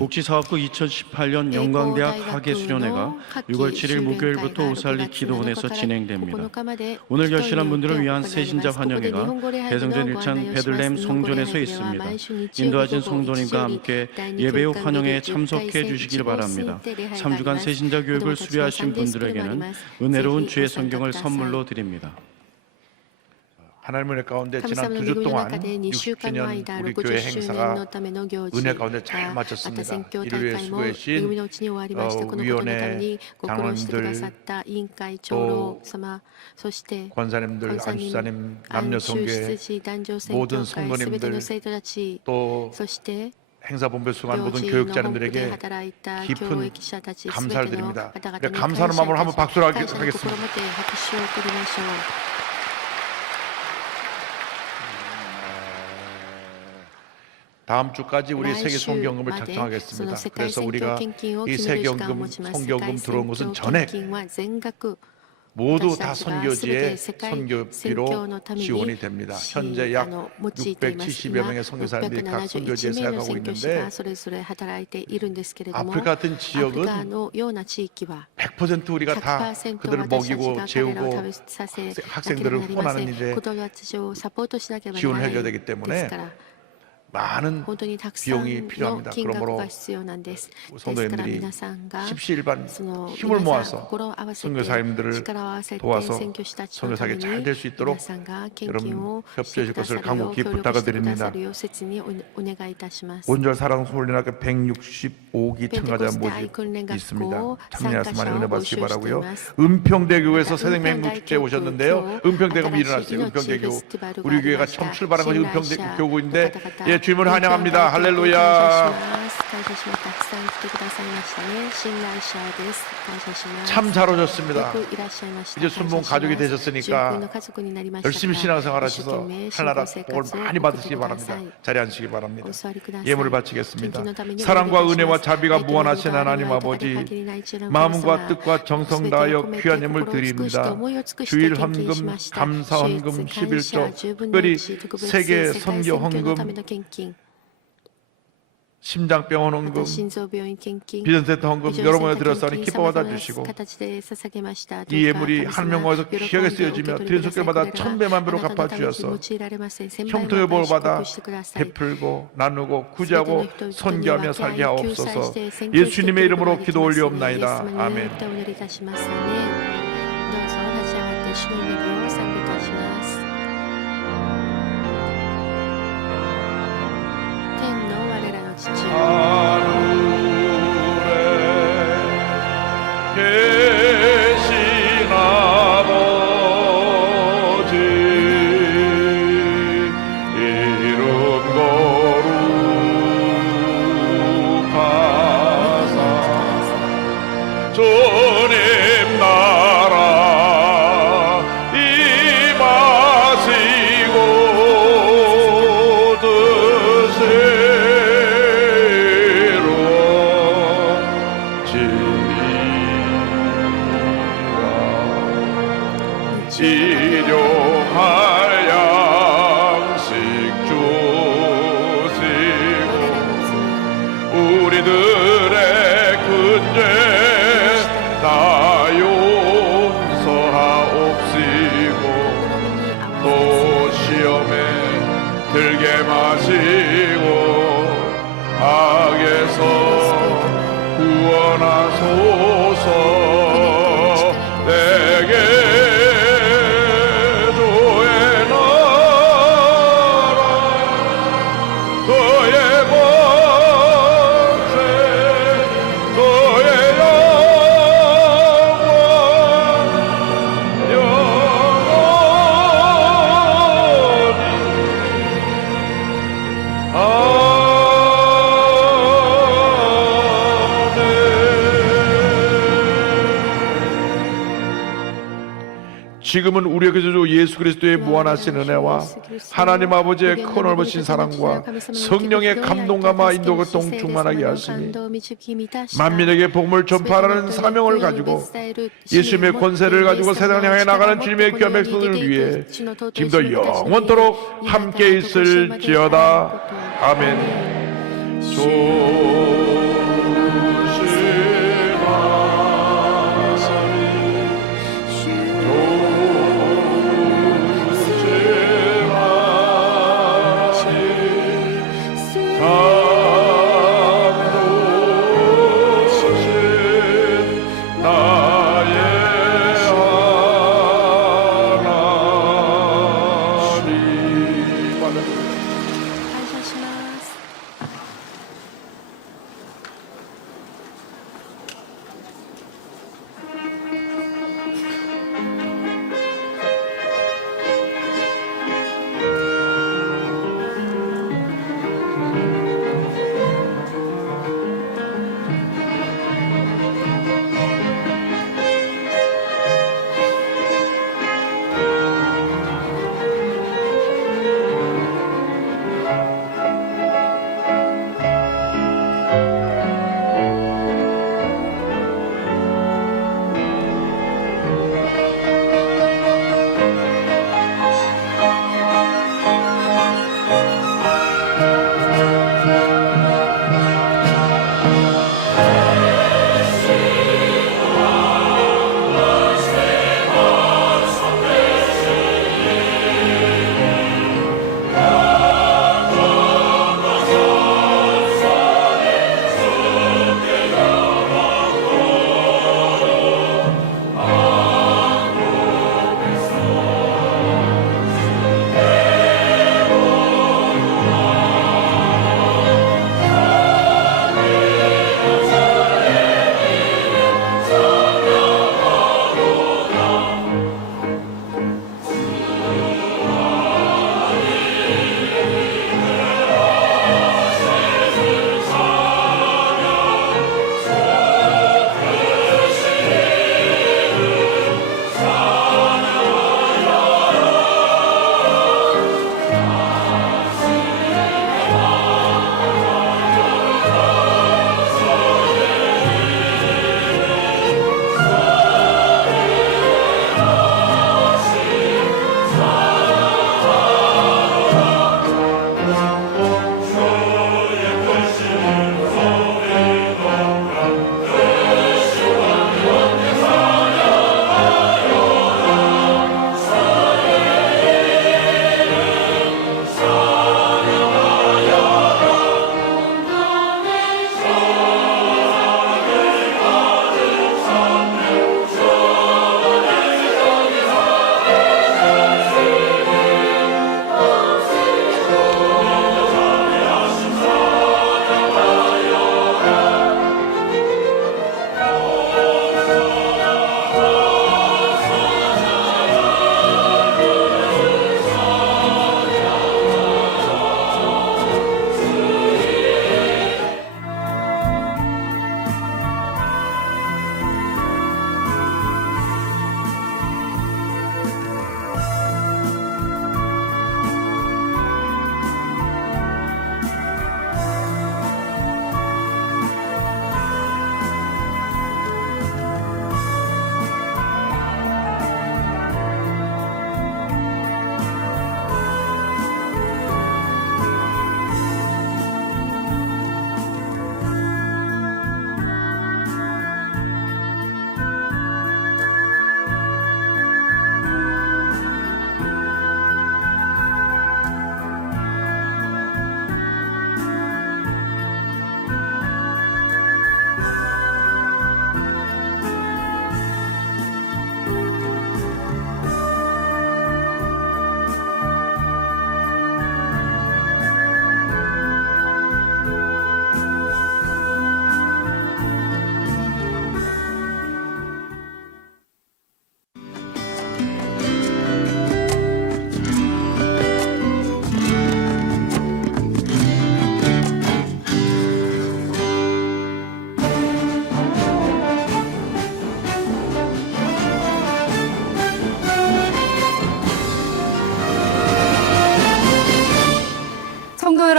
복지사업부 2018년 영광대학 학예수련회가 6월 7일 목요일부터 오살리 기도원에서 진행됩니다. 오늘 결신한 분들을 위한 새신자 환영회가 대성전 1창 베들레헴 성전에서 있습니다. 인도하신 성도님과 함께 예배 후 환영회에 참석해 주시길 바랍니다. 3주간 새신자 교육을 수료하신 분들에게는 은혜로운 주의 성경을 선물로 드립니다. 하나님의 은혜 가운데 지난 2주 동안 60주년 우리 교회 행사가 은혜 가운데 잘 마쳤습니다. 이를 위해 수고해주신 위원회 장로님들 또 권사님들, 안수사님, 남녀성교회 모든 성도님들 또 행사본부에 수고한 모든 교육자님들에게 깊은 감사를 드립니다. 감사하는 마음으로 한번 박수를 하겠습니다. 다음 주까지 우리 세계 성경금을 작성하겠습니다. 그래서 우리가 이 세계연금 성경금 들어온 것은 전액 모두 다 선교지의 선교비로 지원이 됩니다. 현재 약 670여 명의 선교사님들이 각 선교지에 사역하고 있는데 아프리카 같은 지역은 100% 우리가 다 그들을 먹이고 재우고 학생들을 후원하는 일에 지원을 해줘야 되기 때문에 많은 비용이 필요합니다. 그러므로 성도님들이 십시일반 힘을 모아서 선교사님들을 도와서 선교사에게 잘 될 수 있도록 여러분 협조해 줄 것을 간곡히 부탁드립니다. 온절 사랑 홀린학교 165기 참가자 모집 있습니다. 참여해서 많이 은혜 받으시기 바라고요. 은평대교에서 새생명 축제에 오셨는데요. 은평대교가 일어났어요. 은평대교 우리 교회가 처음 출발한 것이 은평교구인데 주님을 환영합니다. 할렐루야. 참 잘 오셨습니다. 이제 순봉 가족이 되셨으니까 열심히 신앙생활 하셔서 하나라 복을 많이 받으시기 바랍니다. 자리에 앉으시기 바랍니다. 예물을 바치겠습니다. 사랑과 은혜와 자비가 무한하신 하나님 아버지, 마음과 뜻과 정성 다하여 귀한 예물 드립니다. 주일 헌금, 감사 헌금, 11조, 특별히 세계 선교 헌금, 심장병원 헌금, 비전센터 헌금 여러 번에 들었사니 기뻐 받아주시고 이 예물이 하나님 영광에서 귀하게 쓰여지며 드린 속결마다 천배만 배로 갚아주셔서 형통의 복을 받아 베풀고 나누고 구제하고 선교하며 살게 하옵소서. 예수님의 이름으로 기도 올리옵나이다. 아멘. 하늘에 계신 아버지 이름 거룩하사 주님 나라 임하시고 일용할 양식 주시고 우리들의 큰 죄 다 용서하옵시고 또 시험에 들게 마시고 악에서 구원하소서. 내게 지금은 우리의 주 예수 그리스도의 무한하신 은혜와 하나님 아버지의 큰 넓으신 사랑과 성령의 감동감과 인도가 동충만하게 하시니 만민에게 복음을 전파하는 사명을 가지고 예수님의 권세를 가지고 세상을 향해 나가는 주님의 귀한 백성들을 위해 지금도 영원토록 함께 있을지어다. 아멘.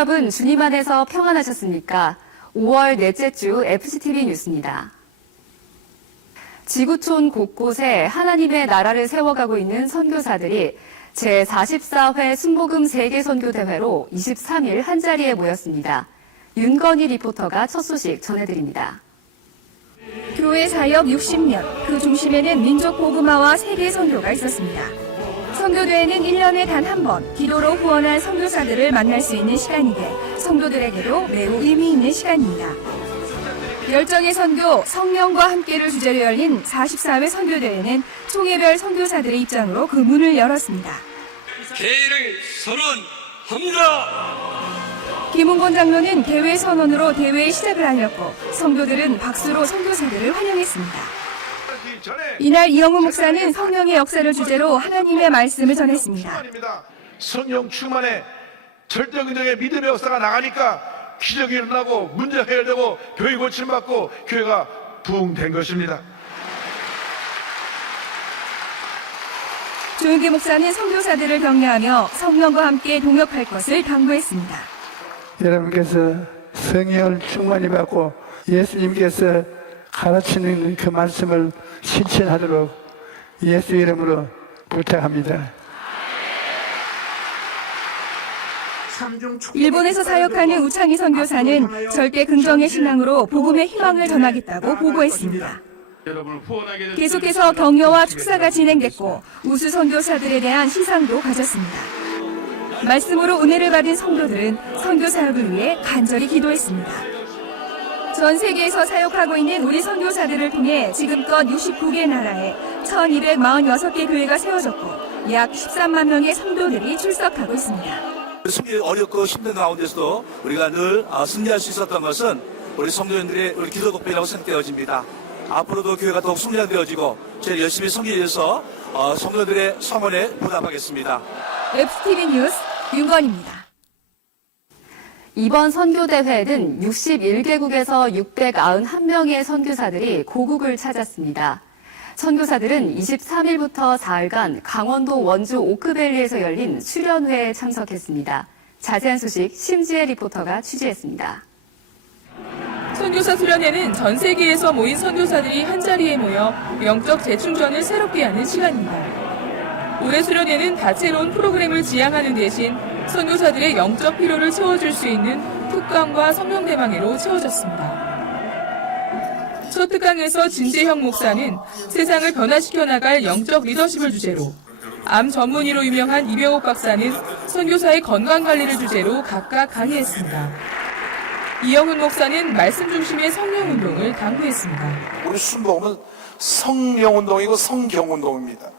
여러분 주님 안에서 평안하셨습니까? 5월 넷째 주 FCTV 뉴스입니다. 지구촌 곳곳에 하나님의 나라를 세워가고 있는 선교사들이 제44회 순복음 세계선교대회로 23일 한자리에 모였습니다. 윤건희 리포터가 첫 소식 전해드립니다. 교회 사역 60년, 그 중심에는 민족 복음화와 세계 선교가 있었습니다. 선교대회는 1년에 단 한 번 기도로 후원한 선교사들을 만날 수 있는 시간이기에 성도들에게도 매우 의미 있는 시간입니다. 열정의 선교, 성령과 함께를 주제로 열린 44회 선교대회는 총회별 선교사들의 입장으로 그 문을 열었습니다. 대회를 선언합니다. 김은곤 장로는 대회 선언으로 대회의 시작을 알렸고 성도들은 박수로 선교사들을 환영했습니다. 이날 이영우 목사는 성령의 역사를 주제로 하나님의 말씀을 전했습니다. 성령 충만에 절대적인 믿음의 역사가 나가니까 기적이 일어나고 문제가 해결되고 교회 고침받고 교회가 부흥된 것입니다. 조윤기 목사는 선교사들을 격려하며 성령과 함께 동역할 것을 당부했습니다. 여러분께서 성령을 충만히 받고 예수님께서 가르치는 그 말씀을 실천하도록 예수 이름으로 부탁합니다. 일본에서 사역하는 우창희 선교사는 절대 긍정의 신앙으로 복음의 희망을 전하겠다고 보고했습니다. 계속해서 격려와 축사가 진행됐고 우수 선교사들에 대한 시상도 가졌습니다. 말씀으로 은혜를 받은 성도들은 선교 사역을 위해 간절히 기도했습니다. 전 세계에서 사역하고 있는 우리 선교사들을 통해 지금껏 69개 나라에 1246개 교회가 세워졌고 약 13만 명의 성도들이 출석하고 있습니다. 어렵고 힘든 가운데서도 우리가 늘 승리할 수 있었던 것은 우리 성도님들의 우리 기도 덕분이라고 생각되어집니다. 앞으로도 교회가 더욱 승리되어지고 제일 열심히 섬기기 위해서 성도들의 성원에 보답하겠습니다. FCTV 뉴스 윤건입니다. 이번 선교대회는 61개국에서 691명의 선교사들이 고국을 찾았습니다. 선교사들은 23일부터 4일간 강원도 원주 오크밸리에서 열린 수련회에 참석했습니다. 자세한 소식 심지혜 리포터가 취재했습니다. 선교사 수련회는 전 세계에서 모인 선교사들이 한자리에 모여 영적 재충전을 새롭게 하는 시간입니다. 올해 수련회는 다채로운 프로그램을 지향하는 대신 선교사들의 영적 피로를 채워줄 수 있는 특강과 성령대망회로 채워졌습니다. 첫 특강에서 진재형 목사는 세상을 변화시켜 나갈 영적 리더십을 주제로, 암 전문의로 유명한 이병옥 박사는 선교사의 건강관리를 주제로 각각 강의했습니다. 이영훈 목사는 말씀 중심의 성령운동을 당부했습니다. 우리 순복음은 성령운동이고 성경운동입니다.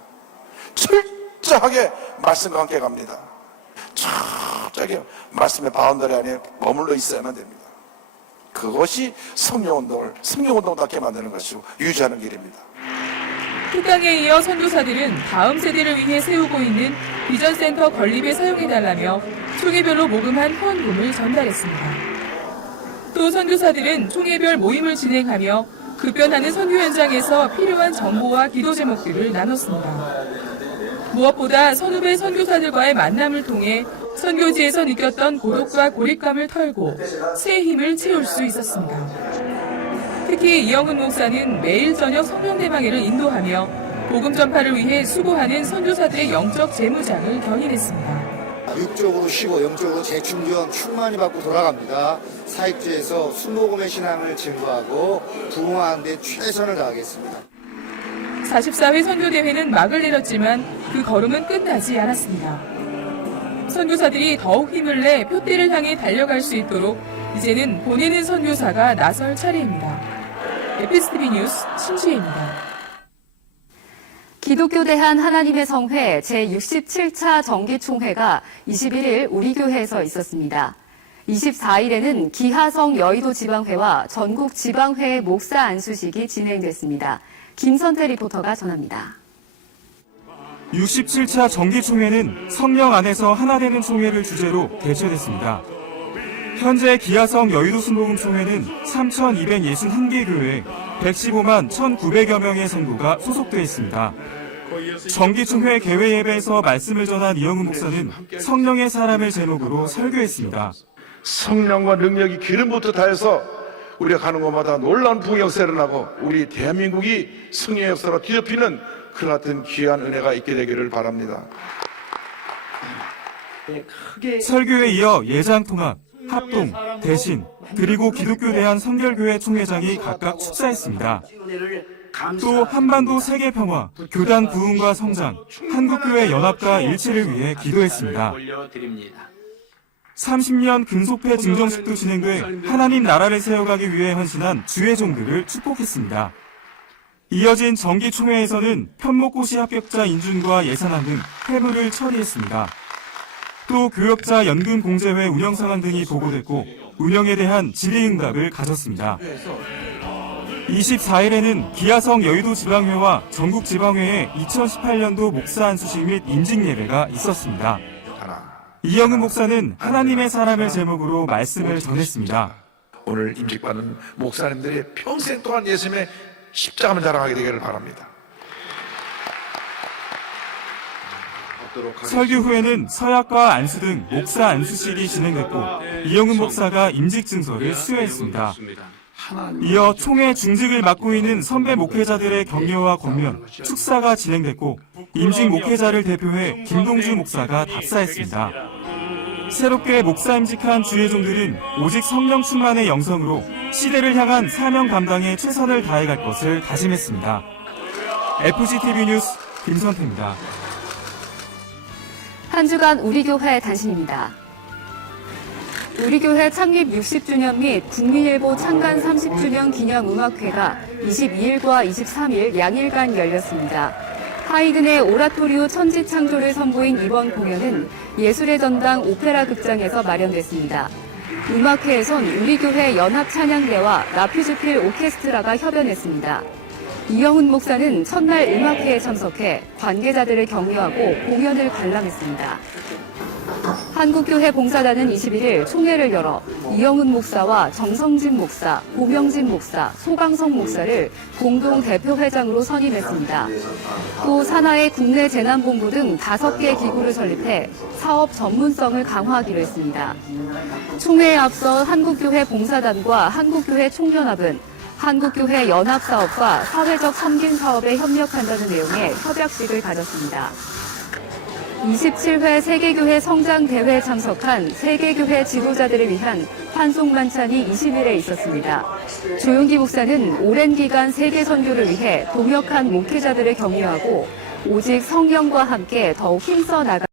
철저하게 말씀과 함께 갑니다. 철저하게 말씀의 바운더리 안에 머물러 있어야만 됩니다. 그것이 성령운동답게 만드는 것이고 유지하는 길입니다. 특강에 이어 선교사들은 다음 세대를 위해 세우고 있는 비전센터 건립에 사용해달라며 총회별로 모금한 후원금을 전달했습니다. 또 선교사들은 총회별 모임을 진행하며 급변하는 선교 현장에서 필요한 정보와 기도 제목들을 나눴습니다. 무엇보다 선후배 선교사들과의 만남을 통해 선교지에서 느꼈던 고독과 고립감을 털고 새 힘을 채울 수 있었습니다. 특히 이영훈 목사는 매일 저녁 성령대망회를 인도하며 복음 전파를 위해 수고하는 선교사들의 영적 재무장을 견인했습니다. 육적으로 쉬고 영적으로 재충전 충만히 받고 돌아갑니다. 사역지에서 순복음의 신앙을 증거하고 부흥하는 데 최선을 다하겠습니다. 44회 선교대회는 막을 내렸지만 그 걸음은 끝나지 않았습니다. 선교사들이 더욱 힘을 내 표대를 향해 달려갈 수 있도록 이제는 보내는 선교사가 나설 차례입니다. FCTV 뉴스 심지혜입니다. 기독교 대한 하나님의 성회 제67차 정기총회가 21일 우리 교회에서 있었습니다. 24일에는 기하성 여의도 지방회와 전국 지방회의 목사 안수식이 진행됐습니다. 김선태 리포터가 전합니다. 67차 정기총회는 성령 안에서 하나 되는 총회를 주제로 개최됐습니다. 현재 기하성 여의도 순복음 총회는 3,261개 교회 115만 1,900여 명의 성도가 소속되어 있습니다. 정기총회 개회 예배에서 말씀을 전한 이영훈 목사는 성령의 사람을 제목으로 설교했습니다. 성령과 능력이 기름부터 다해서 우리가 가는 곳마다 놀라운 부흥 역사를 일어나고 우리 대한민국이 성령의 역사로 뒤덮이는 그 같은 귀한 은혜가 있게 되기를 바랍니다. 설교에 이어 예장통합, 합동, 대신, 그리고 기독교대한 선결교회 총회장이 각각 축사했습니다. 또 한반도 세계평화, 교단 부흥과 성장, 한국교회 연합과 일치를 위해 기도했습니다. 30년 금속패 증정식도 진행돼 하나님 나라를 세워가기 위해 헌신한 주의 종들을 축복했습니다. 이어진 정기총회에서는 편목고시 합격자 인준과 예산안 등 회부를 처리했습니다. 또 교역자 연금 공제회 운영 상황 등이 보고됐고 운영에 대한 질의응답을 가졌습니다. 24일에는 기아성 여의도 지방회와 전국 지방회의 2018년도 목사 안수식 및 임직 예배가 있었습니다. 이영은 목사는 하나님의 사람을 제목으로 말씀을 전했습니다. 오늘 임직받는 목사님들이 평생 동안 예수님의 십자가만 자랑하게 되기를 바랍니다. 설교 후에는 서약과 안수 등 목사 안수식이 진행됐고 이영은 목사가 임직 증서를 수여했습니다. 이어 총회 중직을 맡고 있는 선배 목회자들의 격려와 권면, 축사가 진행됐고 임직 목회자를 대표해 김동주 목사가 답사했습니다. 새롭게 목사 임직한 주의 종들은 오직 성령 충만의 영성으로 시대를 향한 사명 감당에 최선을 다해갈 것을 다짐했습니다. FGTV 뉴스 김선태입니다. 한 주간 우리 교회 단신입니다. 우리 교회 창립 60주년 및 국민일보 창간 30주년 기념 음악회가 22일과 23일 양일간 열렸습니다. 하이든의 오라토리오 천지창조를 선보인 이번 공연은 예술의 전당 오페라 극장에서 마련됐습니다. 음악회에선 우리 교회 연합찬양대와 라퓨즈필 오케스트라가 협연했습니다. 이영훈 목사는 첫날 음악회에 참석해 관계자들을 격려하고 공연을 관람했습니다. 한국교회 봉사단은 21일 총회를 열어 이영훈 목사와 정성진 목사, 고명진 목사, 소강성 목사를 공동 대표회장으로 선임했습니다. 또 산하의 국내 재난본부 등 5개 기구를 설립해 사업 전문성을 강화하기로 했습니다. 총회에 앞서 한국교회 봉사단과 한국교회 총연합은 한국교회 연합사업과 사회적 섬김 사업에 협력한다는 내용의 협약식을 가졌습니다. 27회 세계교회 성장대회에 참석한 세계교회 지도자들을 위한 환송만찬이 20일에 있었습니다. 조용기 목사는 오랜 기간 세계 선교를 위해 동역한 목회자들을 격려하고 오직 성령과 함께 더욱 힘써 나가